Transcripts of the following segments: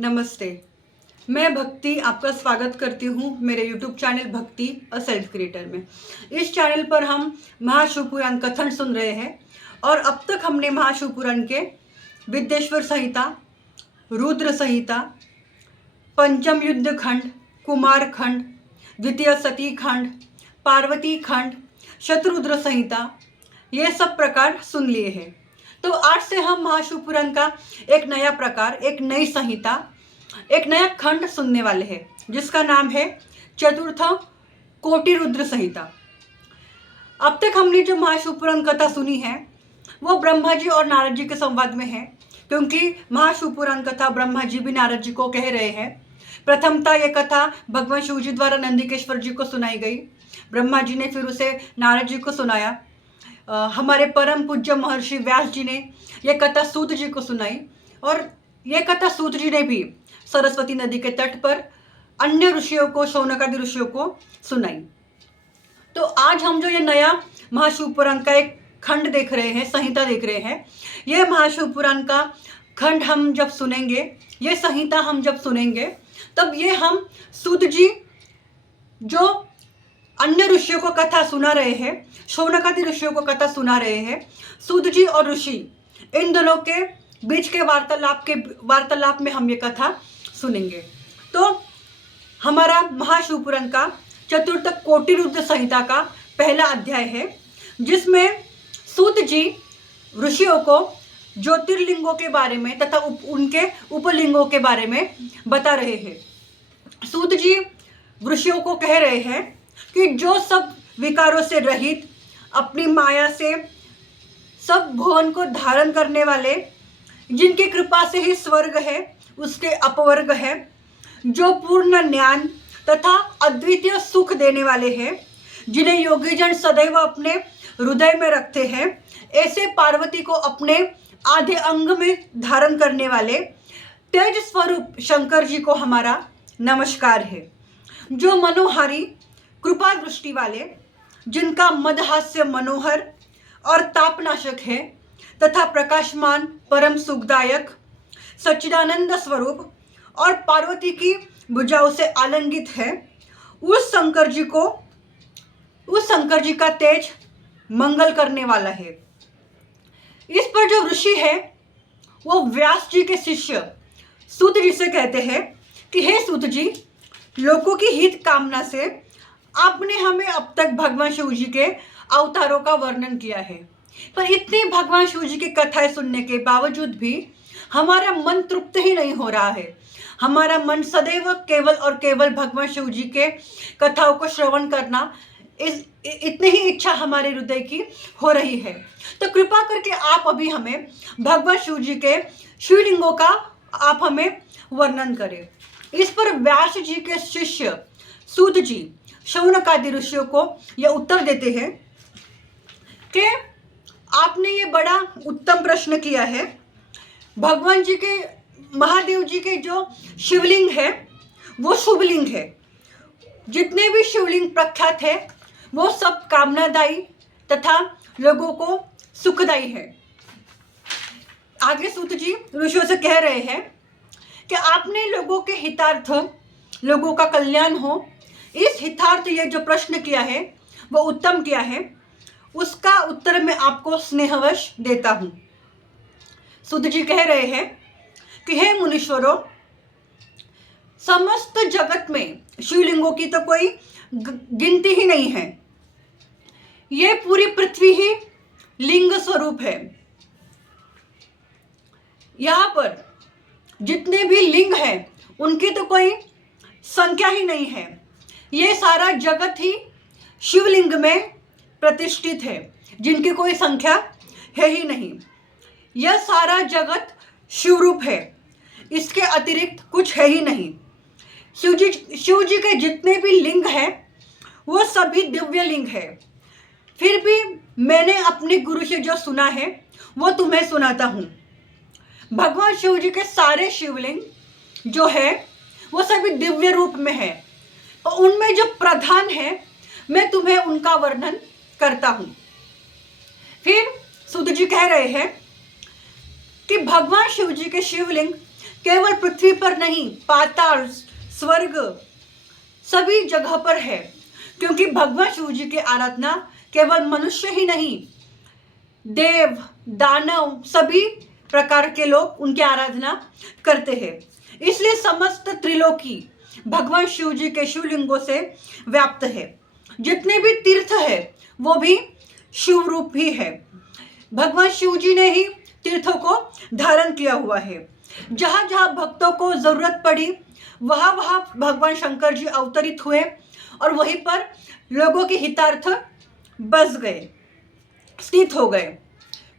नमस्ते। मैं भक्ति आपका स्वागत करती हूँ मेरे YouTube चैनल भक्ति अ सेल्फ क्रिएटर में। इस चैनल पर हम महाशिवपुराण कथन सुन रहे हैं और अब तक हमने महाशिवपुराण के विद्येश्वर संहिता, रुद्र संहिता, पंचम युद्ध खंड, कुमार खंड, द्वितीय सती खंड, पार्वती खंड, शतरुद्र संहिता ये सब प्रकार सुन लिए हैं। तो आज से हम महाशिवपुराण का एक नया प्रकार, एक नई संहिता, एक नया खंड सुनने वाले हैं जिसका नाम है चतुर्थ कोटि रुद्र संहिता। अब तक हमने जो महाशिवपुराण कथा सुनी है वो ब्रह्मा जी और नारद जी के संवाद में है, क्योंकि महाशिवपुराण कथा ब्रह्मा जी भी नारद जी को कह रहे हैं। प्रथमतः ये कथा भगवान शिव जी द्वारा नंदिकेश्वर जी को सुनाई गई। ब्रह्मा जी ने फिर उसे नारद जी को सुनाया। हमारे परम पूज्य महर्षि व्यास जी ने यह कथा सूत जी को सुनाई और यह कथा सूत जी ने भी सरस्वती नदी के तट पर अन्य ऋषियों को, शौनकादि ऋषियों को सुनाई। तो आज हम जो ये नया महाशिवपुराण का एक खंड देख रहे हैं, संहिता देख रहे हैं, यह महाशिवपुराण का खंड हम जब सुनेंगे, ये संहिता हम जब सुनेंगे, तब ये हम सूत जी जो अन्य ऋषियों को कथा सुना रहे हैं, शौनकादि ऋषियों को कथा सुना रहे हैं, सूत जी और ऋषि इन दोनों के बीच के वार्तालाप में हम ये कथा सुनेंगे। तो हमारा महाशिवपुराण का चतुर्थ कोटि रुद्र संहिता का पहला अध्याय है, जिसमें सूत जी ऋषियों को ज्योतिर्लिंगों के बारे में तथा उनके उपलिंगों के बारे में बता रहे हैं। सूत जी ऋषियों को कह रहे हैं कि जो सब विकारों से रहित, अपनी माया से सब भुवन को धारण करने वाले, जिनकी कृपा से ही स्वर्ग है, उसके अपवर्ग है, जो पूर्ण ज्ञान तथा अद्वितीय सुख देने वाले हैं, जिन्हें योगीजन सदैव अपने हृदय में रखते हैं, ऐसे पार्वती को अपने आधे अंग में धारण करने वाले तेज स्वरूप शंकर जी को हमारा नमस्कार है। जो मनोहारी कृपा दृष्टि वाले, जिनका मदहास्य मनोहर और तापनाशक है तथा प्रकाशमान परम सुखदायक सच्चिदानंद स्वरूप और पार्वती की भुजाओं से आलिंगित है, उस शंकर जी का तेज मंगल करने वाला है। इस पर जो ऋषि है वो व्यास जी के शिष्य सूत जी से कहते हैं कि हे सूत जी, लोगों की हित कामना से आपने हमें अब तक भगवान शिव जी के अवतारों का वर्णन किया है, पर इतनी भगवान शिव जी की कथाएं सुनने के बावजूद भी हमारा मन तृप्त ही नहीं हो रहा है। हमारा मन सदैव केवल और केवल भगवान शिव जी के कथाओं को श्रवण करना, इतनी ही इच्छा हमारे हृदय की हो रही है। तो कृपा करके आप अभी हमें भगवान शिव जी के शिवलिंगों का आप हमें वर्णन करें। इस पर व्यास जी के शिष्य सूत जी शौनकादि ऋषियों को यह उत्तर देते हैं कि आपने ये बड़ा उत्तम प्रश्न किया है। भगवान जी के, महादेव जी के जो शिवलिंग है वो शुभलिंग है। जितने भी शिवलिंग प्रख्यात है वो सब कामनादायी तथा लोगों को सुखदायी है। आगे सूत जी ऋषियों से कह रहे हैं कि आपने लोगों के हितार्थ, लोगों का कल्याण हो, इस हितार्थ ये जो प्रश्न किया है वो उत्तम किया है, उसका उत्तर मैं आपको स्नेहवश देता हूँ। सूत जी कह रहे हैं कि हे मुनीश्वरों, समस्त जगत में शिवलिंगों की तो कोई गिनती ही नहीं है। ये पूरी पृथ्वी ही लिंग स्वरूप है। यहाँ पर जितने भी लिंग हैं उनकी तो कोई संख्या ही नहीं है। ये सारा जगत ही शिवलिंग में प्रतिष्ठित है, जिनकी कोई संख्या है ही नहीं। यह सारा जगत शिवरूप है, इसके अतिरिक्त कुछ है ही नहीं। शिव जी के जितने भी लिंग हैं वो सभी दिव्य लिंग है। फिर भी मैंने अपने गुरु से जो सुना है वो तुम्हें सुनाता हूँ। भगवान शिव जी के सारे शिवलिंग जो है वो सभी दिव्य रूप में है, और उनमें जो प्रधान है मैं तुम्हें उनका वर्णन करता हूँ। फिर सूत जी कह रहे हैं कि भगवान शिव जी के शिवलिंग केवल पृथ्वी पर नहीं, पाताल, स्वर्ग, सभी जगह पर है। क्योंकि भगवान शिव जी की आराधना केवल मनुष्य ही नहीं, देव, दानव, सभी प्रकार के लोग उनकी आराधना करते हैं। इसलिए समस्त त्रिलोकी भगवान शिव जी के शिवलिंगों से व्याप्त है। जितने भी तीर्थ है वो भी शिव रूप ही है। भगवान शिव जी ने ही तीर्थों को धारण किया हुआ है। जहाँ जहाँ भक्तों को जरूरत पड़ी वहाँ वहाँ भगवान शंकर जी अवतरित हुए और वहीं पर लोगों के हितार्थ बस गए, स्थित हो गए।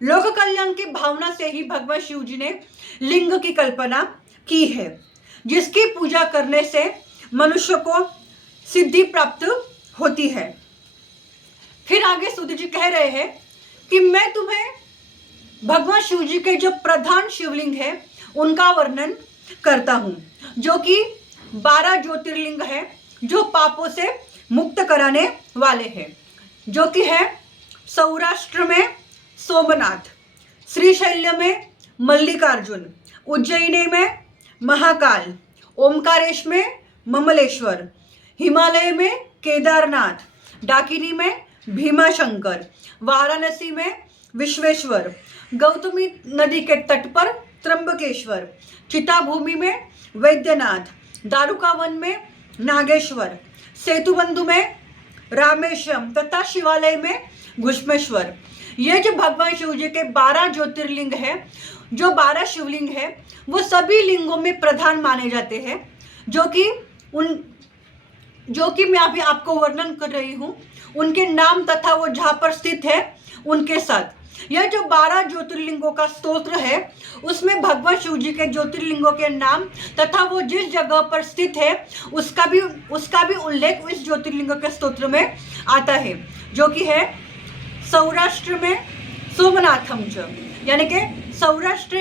लोक कल्याण की भावना से ही भगवान शिव जी ने लिंग की कल्पना की है, जिसकी पूजा करने से मनुष्य को सिद्धि प्राप्त होती है। फिर आगे सूत जी कह रहे हैं कि मैं तुम्हें भगवान शिव जी के जो प्रधान शिवलिंग है उनका वर्णन करता हूँ, जो कि 12 ज्योतिर्लिंग है, जो पापों से मुक्त कराने वाले हैं, जो कि है सौराष्ट्र में सोमनाथ, श्रीशैल्य में मल्लिकार्जुन, उज्जैनी में महाकाल, ओमकारेश में ममलेश्वर, हिमालय में केदारनाथ, डाकिनी में भीमाशंकर, वाराणसी में विश्वेश्वर, गौतमी नदी के तट पर त्र्यंबकेश्वर, चिताभूमि में वैद्यनाथ, दारुकावन में नागेश्वर, सेतुबंधु में रामेश्वरम तथा शिवालय में घुष्मेश्वर। ये जो भगवान शिव जी के 12 ज्योतिर्लिंग है, जो 12 शिवलिंग है, वो सभी लिंगों में प्रधान माने जाते हैं, जो कि मैं अभी आपको वर्णन कर रही हूँ उनके नाम तथा वो जहाँ पर स्थित है उनके साथ। यह जो 12 ज्योतिर्लिंगों का स्तोत्र है उसमें भगवान शिव जी के ज्योतिर्लिंगों के नाम तथा वो जिस जगह पर स्थित है उसका भी उल्लेख इस ज्योतिर्लिंगों के स्तोत्र में आता है, जो कि है सौराष्ट्र में सोमनाथम च, यानी कि सौराष्ट्र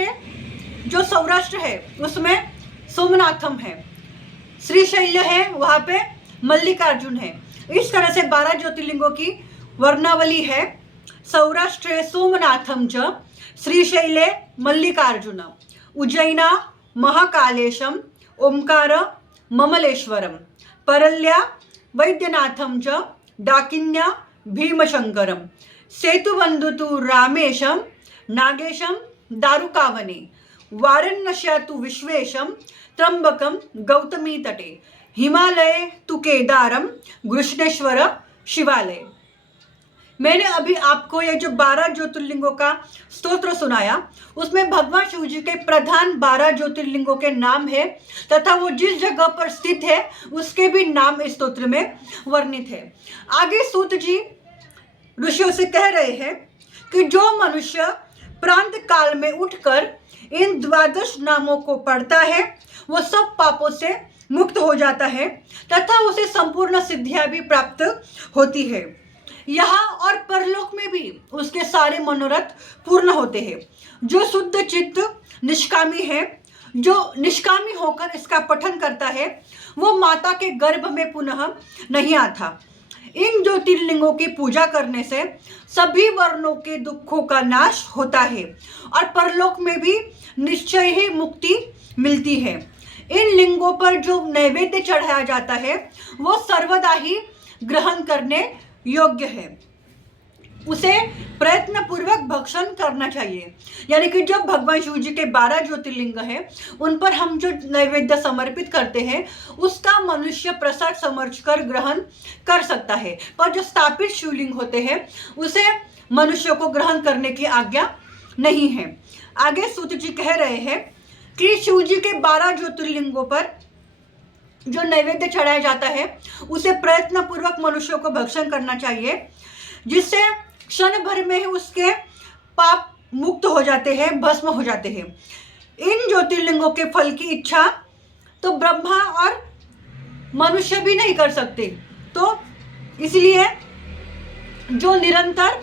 है उसमें सोमनाथम है, श्रीशैल्य है वहाँ पे मल्लिकार्जुन है। इस तरह से 12 ज्योतिर्लिंगों की वर्णावली है। सौराष्ट्रे सोमनाथम च, श्रीशैले मल्लिकार्जुन, उज्जैना महाकालेशम, ओंकार ममलेश्वरम, परल्या वैद्यनाथम च, डाकिन्या भीमशंकरम, सेतुबंधु तु रामेशम, नागेशम दारुकावने, वाराणस्या तु विश्वेशम, त्र्यंबकम गौतमी तटे, हिमालय तु केदारम, घृष्णेश्वर शिवालय। मैंने अभी आपको ये जो 12 ज्योतिर्लिंगों का स्तोत्र सुनाया उसमें भगवान शिव जी के प्रधान 12 ज्योतिर्लिंगों के नाम है तथा वो जिस जगह पर स्थित है उसके भी नाम इस स्तोत्र में वर्णित है। आगे सूत जी ऋषियों से कह रहे हैं कि जो मनुष्य प्रांत काल में उठकर इन 12 नामों को पढ़ता है वो सब पापों से मुक्त हो जाता है तथा उसे संपूर्ण सिद्धियां भी प्राप्त होती है। यहाँ और परलोक में भी उसके सारे मनोरथ पूर्ण होते हैं। जो शुद्ध चित्त निष्कामी है, जो निष्कामी होकर इसका पठन करता है, वो माता के गर्भ में पुनः नहीं आता। इन ज्योतिर्लिंगों की पूजा करने से सभी वर्णों के दुखों का नाश होता है और परलोक में भी निश्चय ही मुक्ति मिलती है। इन लिंगों पर जो नैवेद्य चढ़ाया जाता है वो सर्वदा ही ग्रहण करने योग्य है, उसे प्रयत्न पूर्वक भक्षण करना चाहिए। यानी कि जब भगवान शिव जी के 12 ज्योतिर्लिंग है उन पर हम जो नैवेद्य समर्पित करते हैं उसका मनुष्य प्रसाद समझकर ग्रहण कर सकता है, पर जो स्थापित शिवलिंग होते हैं उसे मनुष्य को ग्रहण करने की आज्ञा नहीं है। आगे सूत जी कह रहे हैं कि शिव जी के 12 ज्योतिर्लिंगों पर जो नैवेद्य चढ़ाया जाता है उसे प्रयत्न पूर्वक मनुष्य को भक्षण करना चाहिए, जिससे क्षण भर में ही उसके पाप मुक्त हो जाते हैं, भस्म हो जाते हैं। इन ज्योतिर्लिंगों के फल की इच्छा तो ब्रह्मा और मनुष्य भी नहीं कर सकते, तो इसलिए जो निरंतर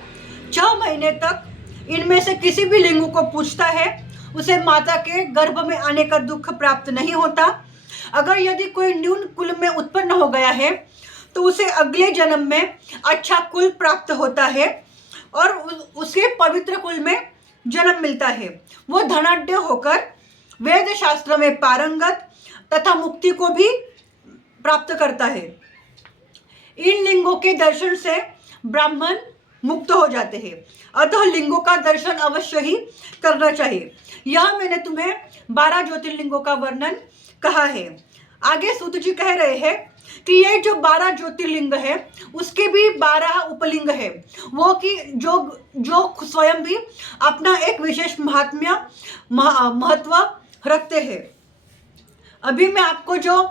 6 महीने तक इनमें से किसी भी लिंग को पूजता है उसे माता के गर्भ में आने का दुख प्राप्त नहीं होता। अगर यदि कोई न्यून कुल में उत्पन्न हो गया है तो उसे अगले जन्म में अच्छा कुल प्राप्त होता है और उसके पवित्र कुल में जन्म मिलता है। वो धनाढ्य होकर वेद शास्त्र में पारंगत तथा मुक्ति को भी प्राप्त करता है। इन लिंगों के दर्शन से ब्राह्मण मुक्त हो जाते हैं, अतः लिंगों का दर्शन अवश्य ही करना चाहिए। यह मैंने तुम्हें 12 ज्योतिर्लिंगों का वर्णन कहा है। आगे सूत जी कह रहे हैं कि ये जो 12 ज्योतिर्लिंग है उसके भी 12 उपलिंग है, वो कि जो स्वयं भी अपना एक विशेष महत्व रखते हैं। अभी मैं आपको जो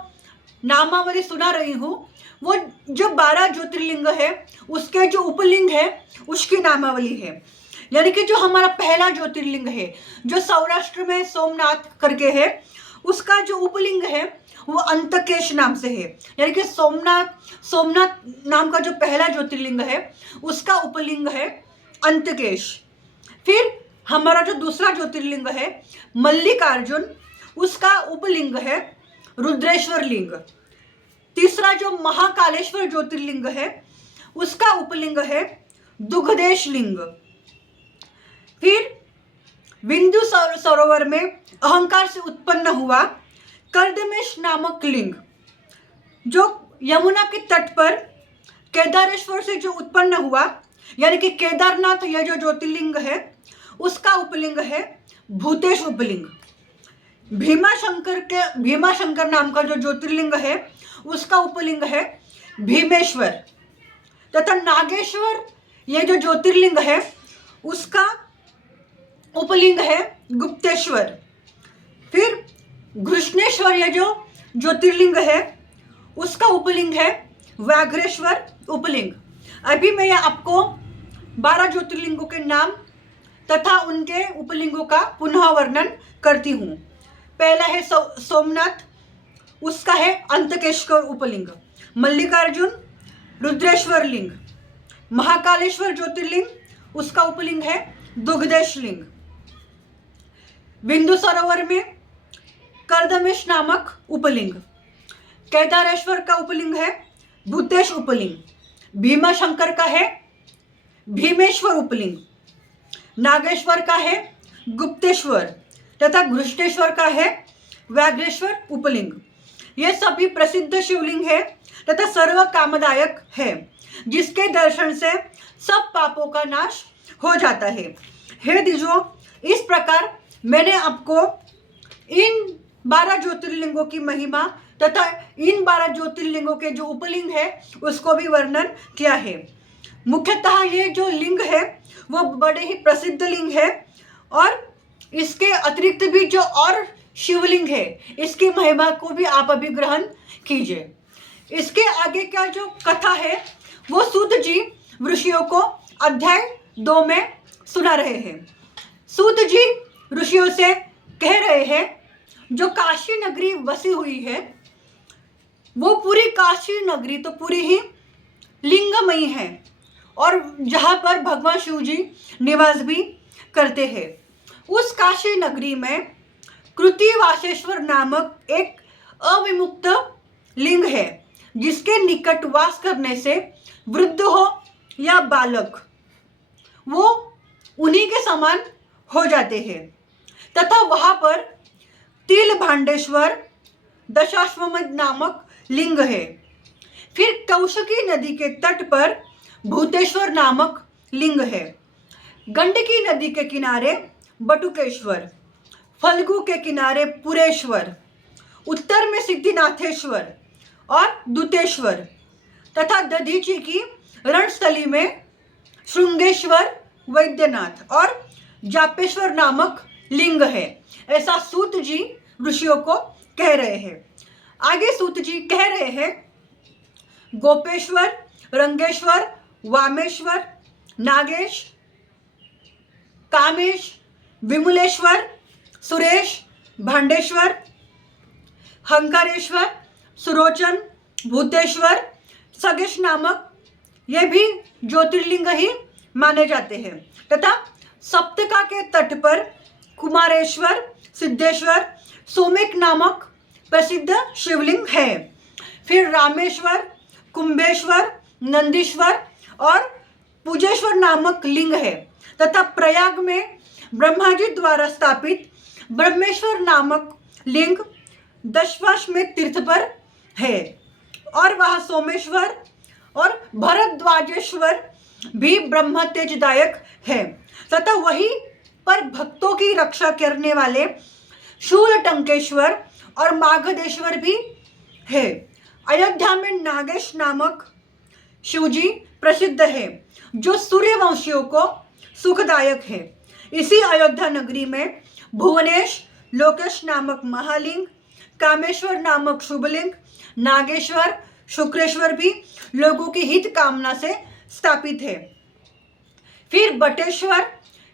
नामावली सुना रही हूँ वो जो 12 ज्योतिर्लिंग है उसके जो उपलिंग है उसकी नामावली है। यानी कि जो हमारा पहला ज्योतिर्लिंग है जो सौराष्ट्र में सोमनाथ करके है, उसका जो उपलिंग है वो अंतकेश नाम से है। यानी कि सोमनाथ नाम का जो पहला ज्योतिर्लिंग है उसका उपलिंग है अंतकेश। फिर हमारा जो दूसरा ज्योतिर्लिंग है मल्लिकार्जुन, उसका उपलिंग है रुद्रेश्वर लिंग। तीसरा जो महाकालेश्वर ज्योतिर्लिंग है उसका उपलिंग है दुग्धेश लिंग। फिर बिंदु सरोवर में अहंकार से उत्पन्न हुआ कर्दमेश नामक लिंग, जो यमुना के तट पर केदारेश्वर से जो उत्पन्न हुआ, यानी कि केदारनाथ यह जो ज्योतिर्लिंग है उसका उपलिंग है भूतेश उपलिंग। भीमाशंकर नाम का जो ज्योतिर्लिंग है उसका उपलिंग है भीमेश्वर। तथा नागेश्वर यह जो ज्योतिर्लिंग है उसका उपलिंग है गुप्तेश्वर। फिर घृष्णेश्वर यह जो ज्योतिर्लिंग है उसका उपलिंग है व्याघ्रेश्वर उपलिंग। अभी मैं आपको 12 ज्योतिर्लिंगों के नाम तथा उनके उपलिंगों का पुनः वर्णन करती हूँ। पहला है सोमनाथ, उसका है अंतकेश्वर उपलिंग। मल्लिकार्जुन रुद्रेश्वर लिंग। महाकालेश्वर ज्योतिर्लिंग उसका उपलिंग है दुग्धेश लिंग। बिंदु सरोवर में कर्दमेश नामक उपलिंग। केदारेश्वर का उपलिंग है भूतेश उपलिंग। भीमाशंकर का है भीमेश्वर उपलिंग। नागेश्वर का है गुप्तेश्वर तथा घृष्णेश्वर का है व्याघ्रेश्वर उपलिंग। ये सभी प्रसिद्ध शिवलिंग है तथा सर्व कामदायक है, जिसके दर्शन से सब पापों का नाश हो जाता है। हे द्विजों, इस प्रकार मैंने आपको इन 12 ज्योतिर्लिंगों की महिमा तथा इन 12 ज्योतिर्लिंगों के जो उपलिंग है उसको भी वर्णन किया है। मुख्यतः ये जो लिंग है वो बड़े ही प्रसिद्ध लिंग है, और इसके अतिरिक्त भी जो और शिवलिंग है इसकी महिमा को भी आप अभी ग्रहण कीजिए। इसके आगे का जो कथा है वो सूत जी ऋषियों को अध्याय 2 में सुना रहे हैं। सूत जी ऋषियों से कह रहे हैं जो काशी नगरी बसी हुई है वो पूरी काशी नगरी तो पूरी ही लिंगमयी है, और जहाँ पर भगवान शिव जी निवास भी करते हैं। उस काशी नगरी में कृतिवासेश्वर नामक एक अविमुक्त लिंग है, जिसके निकट वास करने से वृद्ध हो या बालक वो उन्हीं के समान हो जाते हैं। तथा वहाँ पर तिल भांडेश्वर दशाश्वमेध नामक लिंग है। फिर कौशिकी नदी के तट पर भूतेश्वर नामक लिंग है। गंडकी नदी के किनारे बटुकेश्वर, फल्गु के किनारे पुरेश्वर, उत्तर में सिद्धिनाथेश्वर और दूतेश्वर तथा दधीची की रणस्थली में श्रृंगेश्वर वैद्यनाथ और जापेश्वर नामक लिंग है। ऐसा सूत जी ऋषियों को कह रहे हैं। आगे सूत जी कह रहे हैं गोपेश्वर, रंगेश्वर, वामेश्वर, नागेश, कामेश, विमलेश्वर, सुरेश, भांडेश्वर, हंकारेश्वर, सुरोचन, भूतेश्वर, सगेश नामक ये भी ज्योतिर्लिंग ही माने जाते हैं। तथा सप्तका के तट पर कुमारेश्वर, सिद्धेश्वर, सोमेक नामक प्रसिद्ध शिवलिंग है। फिर रामेश्वर, कुंभेश्वर, नंदीश्वर और पूजेश्वर नामक लिंग है। तथा प्रयाग में ब्रह्मा जी द्वारा स्थापित ब्रह्मेश्वर नामक लिंग दशाश्वमेध तीर्थ पर है और वह सोमेश्वर और भरद्वाजेश्वर भी ब्रह्म तेजदायक है तथा वहीं पर भक्तों की रक्षा करने वाले शूलटंकेश्वर और मागधेश्वर भी है। अयोध्या में नागेश नामक शिवजी प्रसिद्ध है जो सूर्यवंशियों को सुखदायक है। इसी अयोध्या नगरी में भुवनेश, लोकेश नामक महालिंग, कामेश्वर नामक शुभलिंग, नागेश्वर, शुक्रेश्वर भी लोगों की हित कामना से स्थापित है। फिर बटेश्वर,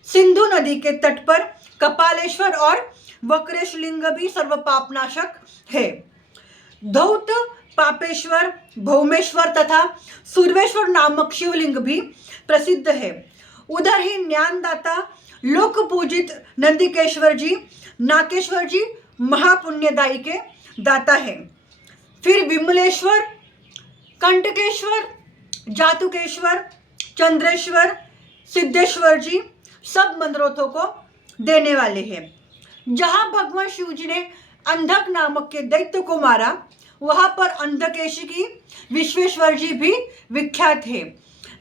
सिंधु नदी के तट पर कपालेश्वर और वक्रेश लिंग भी सर्व पापनाशक है। धौत, पापेश्वर, भौमेश्वर तथा सूर्वेश्वर नामक शिवलिंग भी प्रसिद्ध है। उधर ही ज्ञानदाता लोक पूजित नंदिकेश्वर जी, नाकेश्वर जी महापुण्यदायी के दाता है। फिर विमलेश्वर, कंटकेश्वर, जातुकेश्वर, चंद्रेश्वर, सिद्धेश्वर जी सब मनोरथों को देने वाले हैं। जहां भगवान शिव जी ने अंधक नामक के दैत्य को मारा वहां पर अंधकेशी की विश्वेश्वर जी भी विख्यात है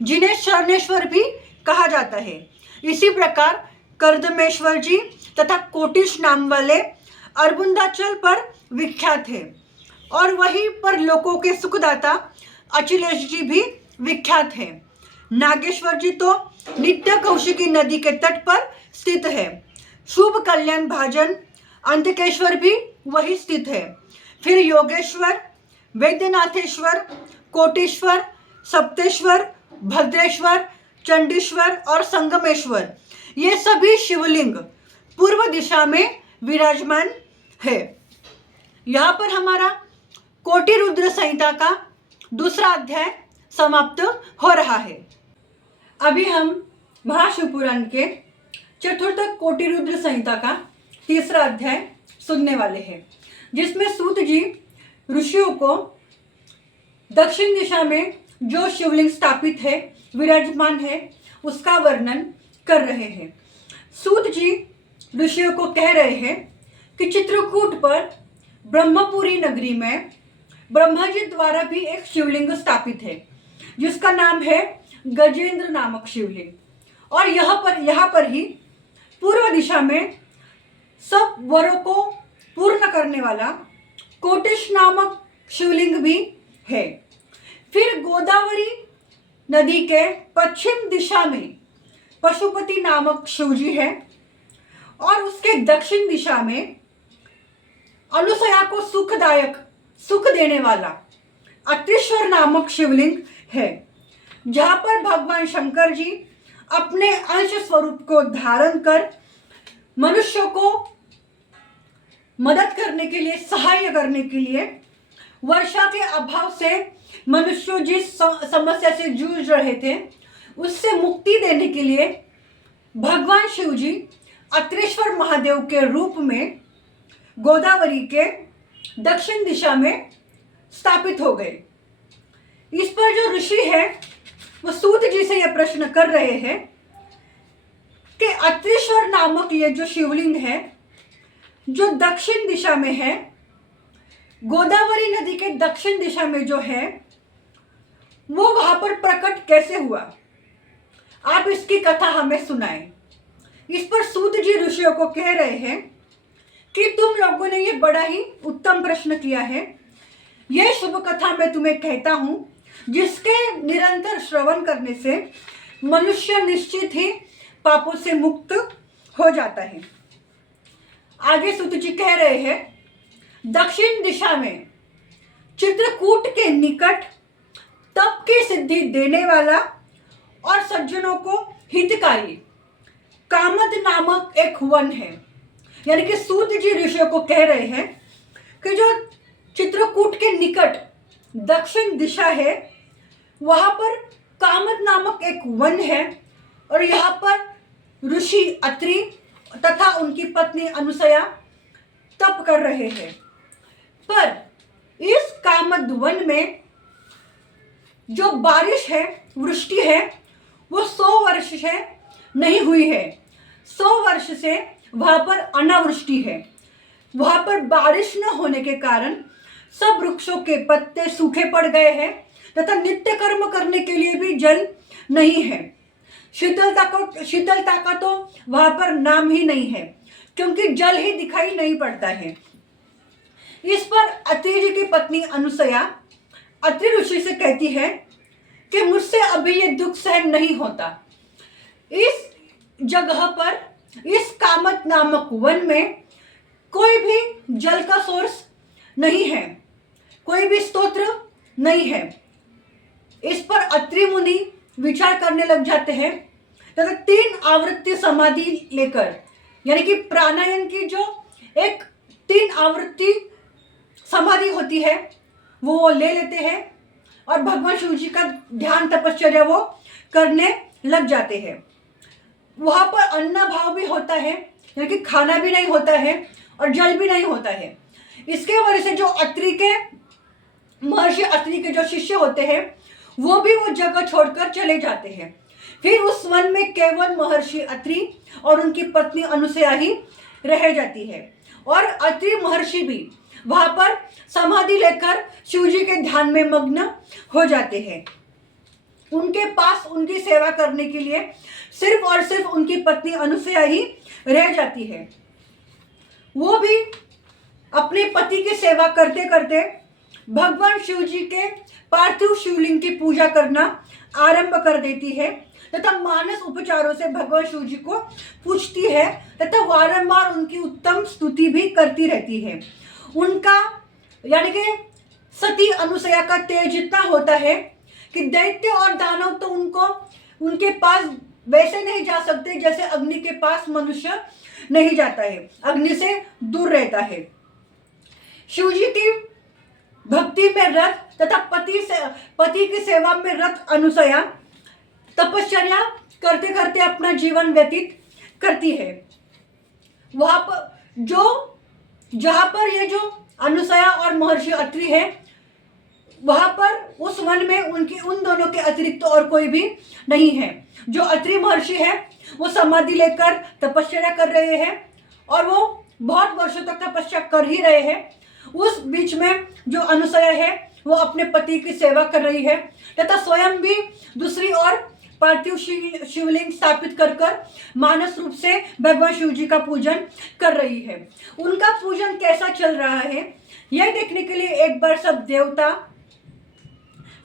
जिन्हें शरणेश्वर भी कहा जाता है। इसी प्रकार कर्दमेश्वर जी तथा कोटिश नाम वाले अर्बुंदाचल पर विख्यात है और वहीं पर लोगों के सुखदाता अचिलेश जी भी विख्यात है। नागेश्वर जी तो नित्य कौशिकी नदी के तट पर स्थित है। शुभ कल्याण भाजन अंधकेश्वर भी वही स्थित है। फिर योगेश्वर, वैद्यनाथेश्वर, कोटेश्वर, सप्तेश्वर, भद्रेश्वर, चंडीश्वर और संगमेश्वर ये सभी शिवलिंग पूर्व दिशा में विराजमान है। यहाँ पर हमारा कोटि रुद्र संहिता का दूसरा अध्याय समाप्त हो रहा है। अभी हम महाशिवपुराण के चतुर्थ कोटि रुद्र संहिता का तीसरा अध्याय सुनने वाले हैं जिसमें सूत जी ऋषियों को दक्षिण दिशा में जो शिवलिंग स्थापित है, विराजमान है, उसका वर्णन कर रहे हैं। सूत जी ऋषियों को कह रहे हैं कि चित्रकूट पर ब्रह्मपुरी नगरी में ब्रह्मा जी द्वारा भी एक शिवलिंग स्थापित है जिसका नाम है गजेंद्र नामक शिवलिंग और यहाँ पर ही पूर्व दिशा में सब वरों को पूर्ण करने वाला कोटिश नामक शिवलिंग भी है। फिर गोदावरी नदी के पश्चिम दिशा में पशुपति नामक शिवजी है और उसके दक्षिण दिशा में अनुसया को सुख देने वाला अत्रीश्वर नामक शिवलिंग है जहां पर भगवान शंकर जी अपने अंश स्वरूप को धारण कर मनुष्यों को मदद करने के लिए, सहाय करने के लिए, वर्षा के अभाव से मनुष्य जिस समस्या से जूझ रहे थे उससे मुक्ति देने के लिए भगवान शिव जी अत्रेश्वर महादेव के रूप में गोदावरी के दक्षिण दिशा में स्थापित हो गए। इस पर जो ऋषि है वो सूत जी से यह प्रश्न कर रहे हैं कि अत्रेश्वर नामक ये जो शिवलिंग है जो दक्षिण दिशा में है, गोदावरी नदी के दक्षिण दिशा में जो है वो वहां पर प्रकट कैसे हुआ, आप इसकी कथा हमें सुनाएं। इस पर सूत जी ऋषियों को कह रहे हैं कि तुम लोगों ने ये बड़ा ही उत्तम प्रश्न किया है। यह शुभ कथा मैं तुम्हें कहता हूं जिसके निरंतर श्रवण करने से मनुष्य निश्चित ही पापों से मुक्त हो जाता है। आगे सूत जी कह रहे हैं दक्षिण दिशा में चित्रकूट के निकट तप की सिद्धि देने वाला और सज्जनों को हितकारी कामद नामक एक वन है। यानी कि सूत जी ऋषियों को कह रहे हैं कि जो चित्रकूट के निकट दक्षिण दिशा है वहां पर कामद नामक एक वन है और यहाँ पर ऋषि अत्रि तथा उनकी पत्नी अनुसया तप कर रहे हैं। पर इस कामद वन में जो बारिश है, वृष्टि है, वो 100 वर्ष से नहीं हुई है। 100 वर्ष से वहां पर अनावृष्टि है, वहां पर बारिश न होने के कारण सब वृक्षों के पत्ते सूखे पड़ गए हैं तथा नित्य कर्म करने के लिए भी जल नहीं है। शीतलता का तो वहां पर नाम ही नहीं है, क्योंकि जल ही दिखाई नहीं पड़ता है। इस पर अत्रि जी की पत्नी अनुसया अत्रि ऋषि से कहती है कि मुझसे अभी ये दुख सहन नहीं होता। इस जगह पर, इस कामत नामक वन में कोई भी जल का सोर्स नहीं है, कोई भी स्तोत्र नहीं है। इस पर अत्रि मुनि विचार करने लग जाते हैं तथा 3 आवृत्ति समाधि लेकर, यानी कि प्राणायाम की जो एक 3 आवृत्ति समाधि होती है वो ले लेते हैं और भगवान शिव जी का ध्यान तपश्चर्या वो करने लग जाते हैं। वहां पर अन्न भाव भी होता है, यानी कि खाना भी नहीं होता है और जल भी नहीं होता है। इसके वजह से जो महर्षि अत्रि के जो शिष्य होते हैं वो भी वो जगह छोड़कर चले जाते हैं। फिर उस वन में केवल महर्षि अत्रि और उनकी पत्नी अनुसया ही रह जाती है और अत्रि महर्षि भी वहां पर समाधि लेकर शिव जी के ध्यान में मग्न हो जाते हैं। उनके पास उनकी सेवा करने के लिए सिर्फ और सिर्फ उनकी पत्नी अनुसया ही रह जाती है। वो भी अपने पति की सेवा करते करते भगवान शिव जी के पार्थिव शिवलिंग की पूजा करना आरंभ कर देती है तथा मानस उपचारों से भगवान शिव जी को पूछती है तथा वारंवार उनकी उत्तम स्तुति भी करती रहती है। उनका, यानी कि सती अनुसया का तेज इतना होता है कि दैत्य और दानव तो उनके पास वैसे नहीं जा सकते जैसे अग्नि के पास मनुष्य नहीं जाता है, अग्नि से दूर रहता है। शिव जी की भक्ति में रत तथा पति की सेवा में रत अनुसया तपश्चर्या करते करते अपना जीवन व्यतीत करती है। वहां पर जहां पर ये जो अनुसया और महर्षि अत्रि है, वहां पर उस वन में उन दोनों के अतिरिक्त तो और कोई भी नहीं है। जो अत्रि महर्षि है वो समाधि लेकर तपस्या कर रहे हैं और वो बहुत वर्षों तक तपस्या कर ही रहे हैं। उस बीच में जो अनुसया है वो अपने पति की सेवा कर रही है तथा स्वयं भी दूसरी ओर पार्थिव शिवलिंग स्थापित कर मानस रूप से भगवान शिव जी का पूजन कर रही है। उनका पूजन कैसा चल रहा है यह देखने के लिए एक बार सब देवता,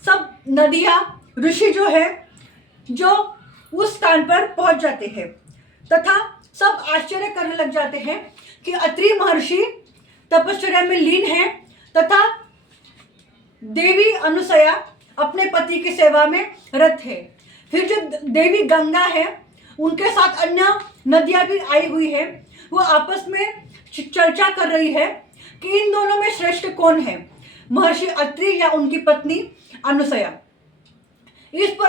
सब नदियां, ऋषि जो उस स्थान पर पहुंच जाते हैं तथा सब आश्चर्य करने लग जाते हैं कि अत्रि महर्षि तपश्चर्या में लीन है तथा देवी अनुसया अपने पति की सेवा में रत है। फिर जो देवी गंगा है उनके साथ अन्य नदियां भी आई हुई है, वो आपस में चर्चा कर रही है कि इन दोनों में श्रेष्ठ कौन है, महर्षि अत्रि या उनकी पत्नी अनुसया। इस पर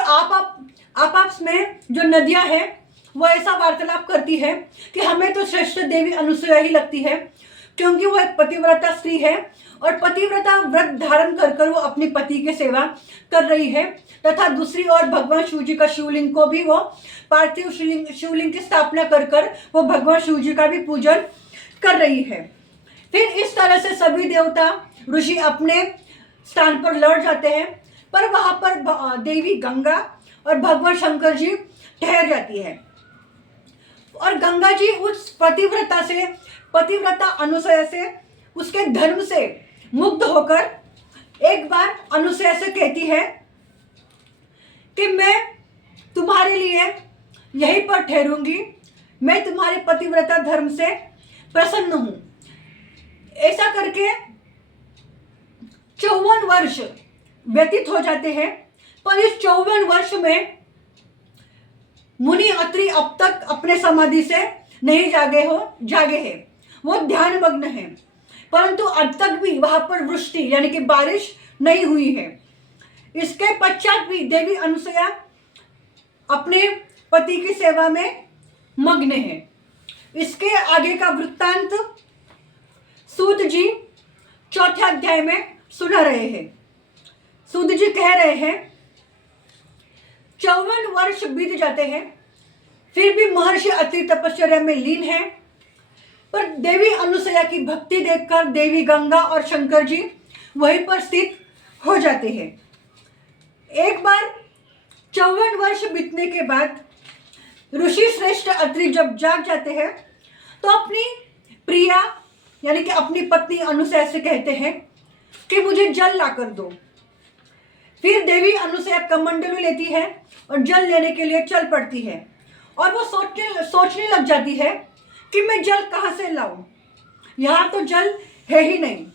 आपस में जो नदियां हैं वो ऐसा वार्तालाप करती है कि हमें तो श्रेष्ठ देवी अनुसया ही लगती है, क्योंकि वो एक पतिव्रता स्त्री है और पतिव्रता व्रत धारण कर वो अपने पति की सेवा कर रही है तथा दूसरी ओर भगवान शिव जी का शिवलिंग को भी वो पार्थिव शिवलिंग की स्थापना कर वो भगवान शिव जी का भी पूजन कर रही है। फिर इस तरह से सभी देवता ऋषि अपने स्थान पर लौट जाते हैं, पर वहां पर देवी गंगा और भगवान शंकर जी ठहर जाती है और गंगा जी उस पतिव्रता अनुसया से, उसके धर्म से मुग्ध होकर एक बार अनुसया से कहती है कि मैं तुम्हारे लिए यहीं पर ठहरूंगी, मैं तुम्हारे पतिव्रता धर्म से प्रसन्न हूं। ऐसा करके 54 वर्ष व्यतीत हो जाते हैं, पर इस 54 वर्ष में मुनि अत्रि अब तक अपने समाधि से नहीं जागे हैं, वो ध्यान मग्न है, परंतु अब तक भी वहां पर वृष्टि यानी कि बारिश नहीं हुई है। इसके पश्चात भी देवी अनुसया अपने पति की सेवा में मग्न है। इसके आगे का वृत्तांत सूत जी 4थे अध्याय में सुना रहे हैं। सूत जी कह रहे हैं 54 वर्ष बीत जाते हैं, फिर भी महर्षि अत्रि तपश्चर्या में लीन है पर देवी अनुसया की भक्ति देखकर देवी गंगा और शंकर जी वहीं पर स्थित हो जाते हैं। एक बार 54 वर्ष बीतने के बाद ऋषि श्रेष्ठ अत्रि जब जाग जाते हैं तो अपनी प्रिया यानी कि अपनी पत्नी अनुसया से कहते हैं कि मुझे जल लाकर दो। फिर देवी अनुसया कमंडलू लेती है और जल लेने के लिए चल पड़ती है और वो सोचने लग जाती है कि मैं जल कहाँ से लाऊं, यहाँ तो जल है ही नहीं।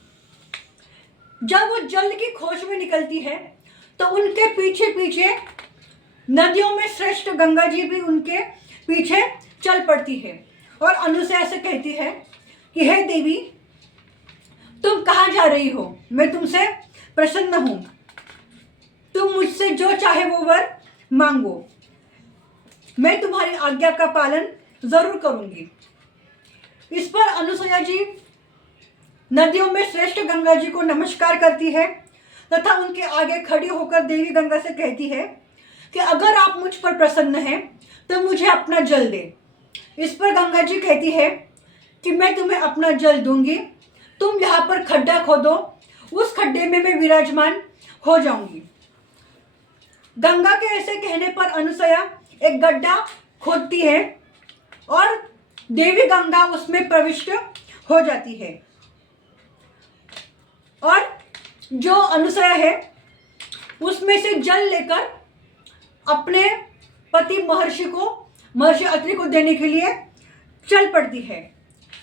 जब वो जल की खोज में निकलती है तो उनके पीछे पीछे नदियों में श्रेष्ठ गंगा जी भी उनके पीछे चल पड़ती है और अनुसया से कहती है कि हे देवी, तुम कहाँ जा रही हो, मैं तुमसे प्रसन्न हूं, तुम मुझसे जो चाहे वो वर मांगो, मैं तुम्हारी आज्ञा का पालन जरूर करूंगी। इस पर अनुसया जी नदियों में श्रेष्ठ गंगा जी को नमस्कार करती है तथा उनके आगे खड़ी होकर देवी गंगा से कहती है कि अगर आप मुझ पर प्रसन्न हैं तो मुझे अपना जल दे। इस पर गंगा जी कहती है कि मैं तुम्हें अपना जल दूंगी, तुम यहाँ पर खड्डा खोदो, उस खड्डे में मैं विराजमान हो जाऊंगी। गंगा के ऐसे कहने पर अनुसया एक गड्ढा खोदती है और देवी गंगा उसमें प्रविष्ट हो जाती है और जो अनुसया है उसमें से जल लेकर अपने पति महर्षि अत्रि को देने के लिए चल पड़ती है।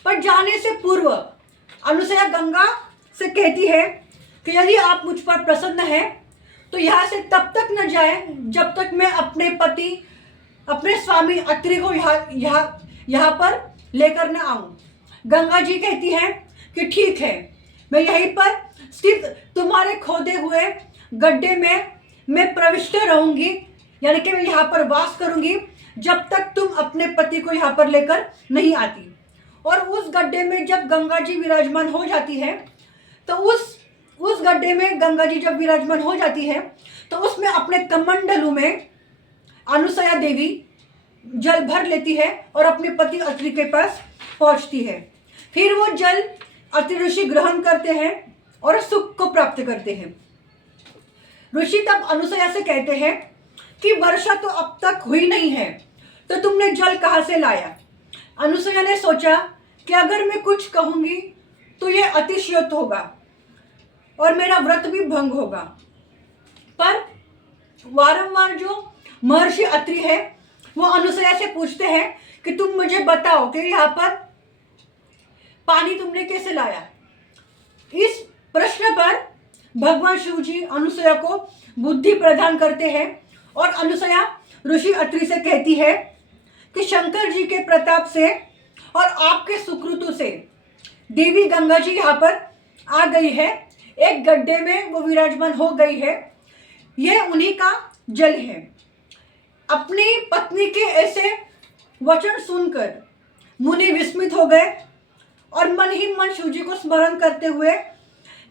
पर जाने से पूर्व अनुसया गंगा से कहती है कि यदि आप मुझ पर प्रसन्न हैं तो यहाँ से तब तक न जाए जब तक मैं अपने स्वामी अत्रि को यहाँ पर लेकर न आऊं। गंगा जी कहती है कि ठीक है, मैं यहीं पर स्थित तुम्हारे खोदे हुए गड्ढे में मैं प्रविष्ट रहूंगी, यानी कि मैं यहाँ पर वास करूंगी जब तक तुम अपने पति को यहाँ पर लेकर नहीं आती। और उस गड्ढे में जब गंगा जी विराजमान हो जाती है तो उस गड्ढे में गंगा जी जब विराजमान हो जाती है तो उसमें अपने कमंडलू में अनुसया देवी जल भर लेती है और अपने पति अत्रि के पास पहुंचती है। फिर वो जल अत्रि ऋषि ग्रहण करते हैं और सुख को प्राप्त करते हैं। ऋषि तब अनुसया से कहते हैं कि वर्षा तो अब तक हुई नहीं है तो तुमने जल कहाँ से लाया। अनुसया ने सोचा कि अगर मैं कुछ कहूंगी तो यह अतिशयोक्त होगा और मेरा व्रत भी भंग होगा। पर वारंवार जो महर्षि अत्रि है वो अनुसया से पूछते हैं कि तुम मुझे बताओ कि यहाँ पर पानी तुमने कैसे लाया। इस प्रश्न पर भगवान शिव जी अनुसया को बुद्धि प्रदान करते हैं और अनुसया ऋषि अत्रि से कहती है कि शंकर जी के प्रताप से और आपके सुकृतों से देवी गंगा जी यहाँ पर आ गई है, एक गड्ढे में वो विराजमान हो गई है, यह उन्हीं का जल है। अपनी पत्नी के ऐसे वचन सुनकर मुनि विस्मित हो गए और मन ही मन शिव जी को स्मरण करते हुए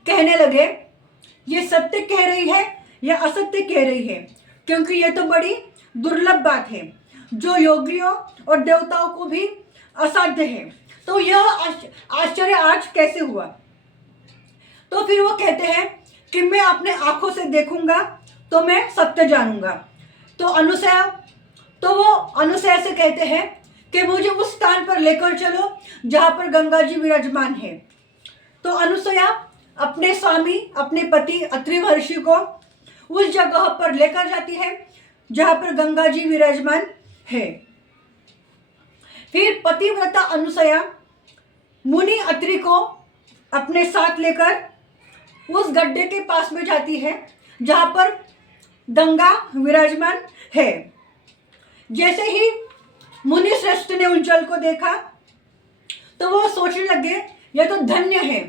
कहने लगे, ये सत्य कह रही है या असत्य कह रही है, क्योंकि ये तो बड़ी दुर्लभ बात है जो योगियों और देवताओं को भी असाध्य है, तो यह आश्चर्य आज कैसे हुआ। तो फिर वो कहते हैं कि मैं अपने आंखों से देखूंगा तो मैं सत्य जानूंगा। तो वो अनुसया से कहते हैं कि मुझे उस स्थान पर लेकर चलो जहाँ पर गंगा जी विराजमान है। तो अनुसया अपने स्वामी अपने पति अत्रि महर्षि को उस जगह पर लेकर जाती है जहाँ पर गंगा जी विराजमान है। फिर पतिव्रता अनुसया मुनि अत्रि को अपने साथ लेकर उस गड्ढे के पास में जाती है जहाँ पर गंगा विराजमान है। जैसे ही मुनि श्रेष्ठ ने उस जल को देखा तो वो सोचने लगे, यह तो धन्य है,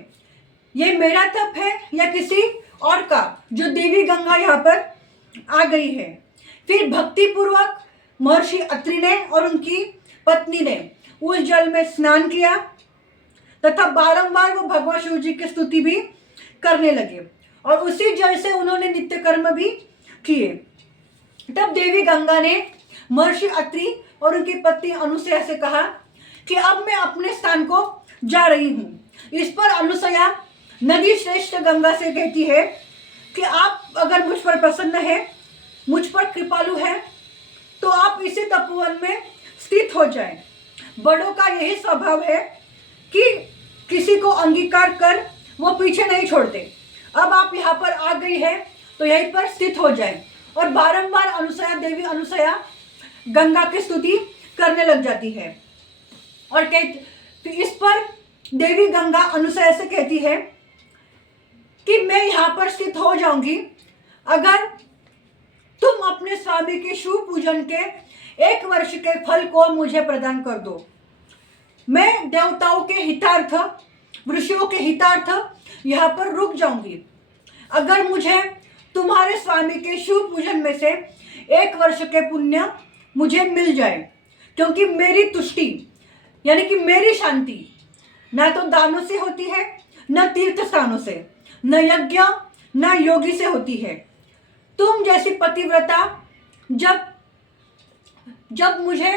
ये मेरा तप है या किसी और का जो देवी गंगा यहाँ पर आ गई है। फिर भक्ति पूर्वक महर्षि अत्रि ने और उनकी पत्नी ने उस जल में स्नान किया तथा बारंबार वो भगवान शिव जी की स्तुति भी करने लगे और उसी जल से उन्होंने नित्य कर्म भी किए। तब देवी गंगा ने महर्षि अत्रि और उनकी पत्नी अनुसया से कहा कि अब मैं अपने स्थान को जा रही हूँ। इस पर अनुसया नदी श्रेष्ठ गंगा से कहती है कि आप अगर मुझ पर प्रसन्न है, मुझ पर कृपालु है, तो आप इसी तपोवन में स्थित हो जाएं। बड़ों का यही स्वभाव है कि किसी को अंगीकार कर वो पीछे नहीं छोड़ते। अब आप यहाँ पर आ गई है तो यहीं पर स्थित हो जाएं। और बारंबार अनुसया देवी अनुसया गंगा की स्तुति करने लग जाती है और इस पर देवी गंगा अनुसया से कहती है कि मैं यहाँ पर स्थित हो जाऊंगी अगर तुम अपने स्वामी के शिव पूजन के 1 वर्ष के फल को मुझे प्रदान कर दो। मैं देवताओं के हितार्थ, ऋषियों के हितार्थ यहाँ पर रुक जाऊंगी अगर मुझे तुम्हारे स्वामी के शिव पूजन में से 1 वर्ष के पुण्य मुझे मिल जाए, क्योंकि मेरी तुष्टि यानी कि मेरी शांति न तो दानों से होती है, न तीर्थ स्थानों से, न यज्ञ, न योगी से होती है। तुम जैसी पतिव्रता जब मुझे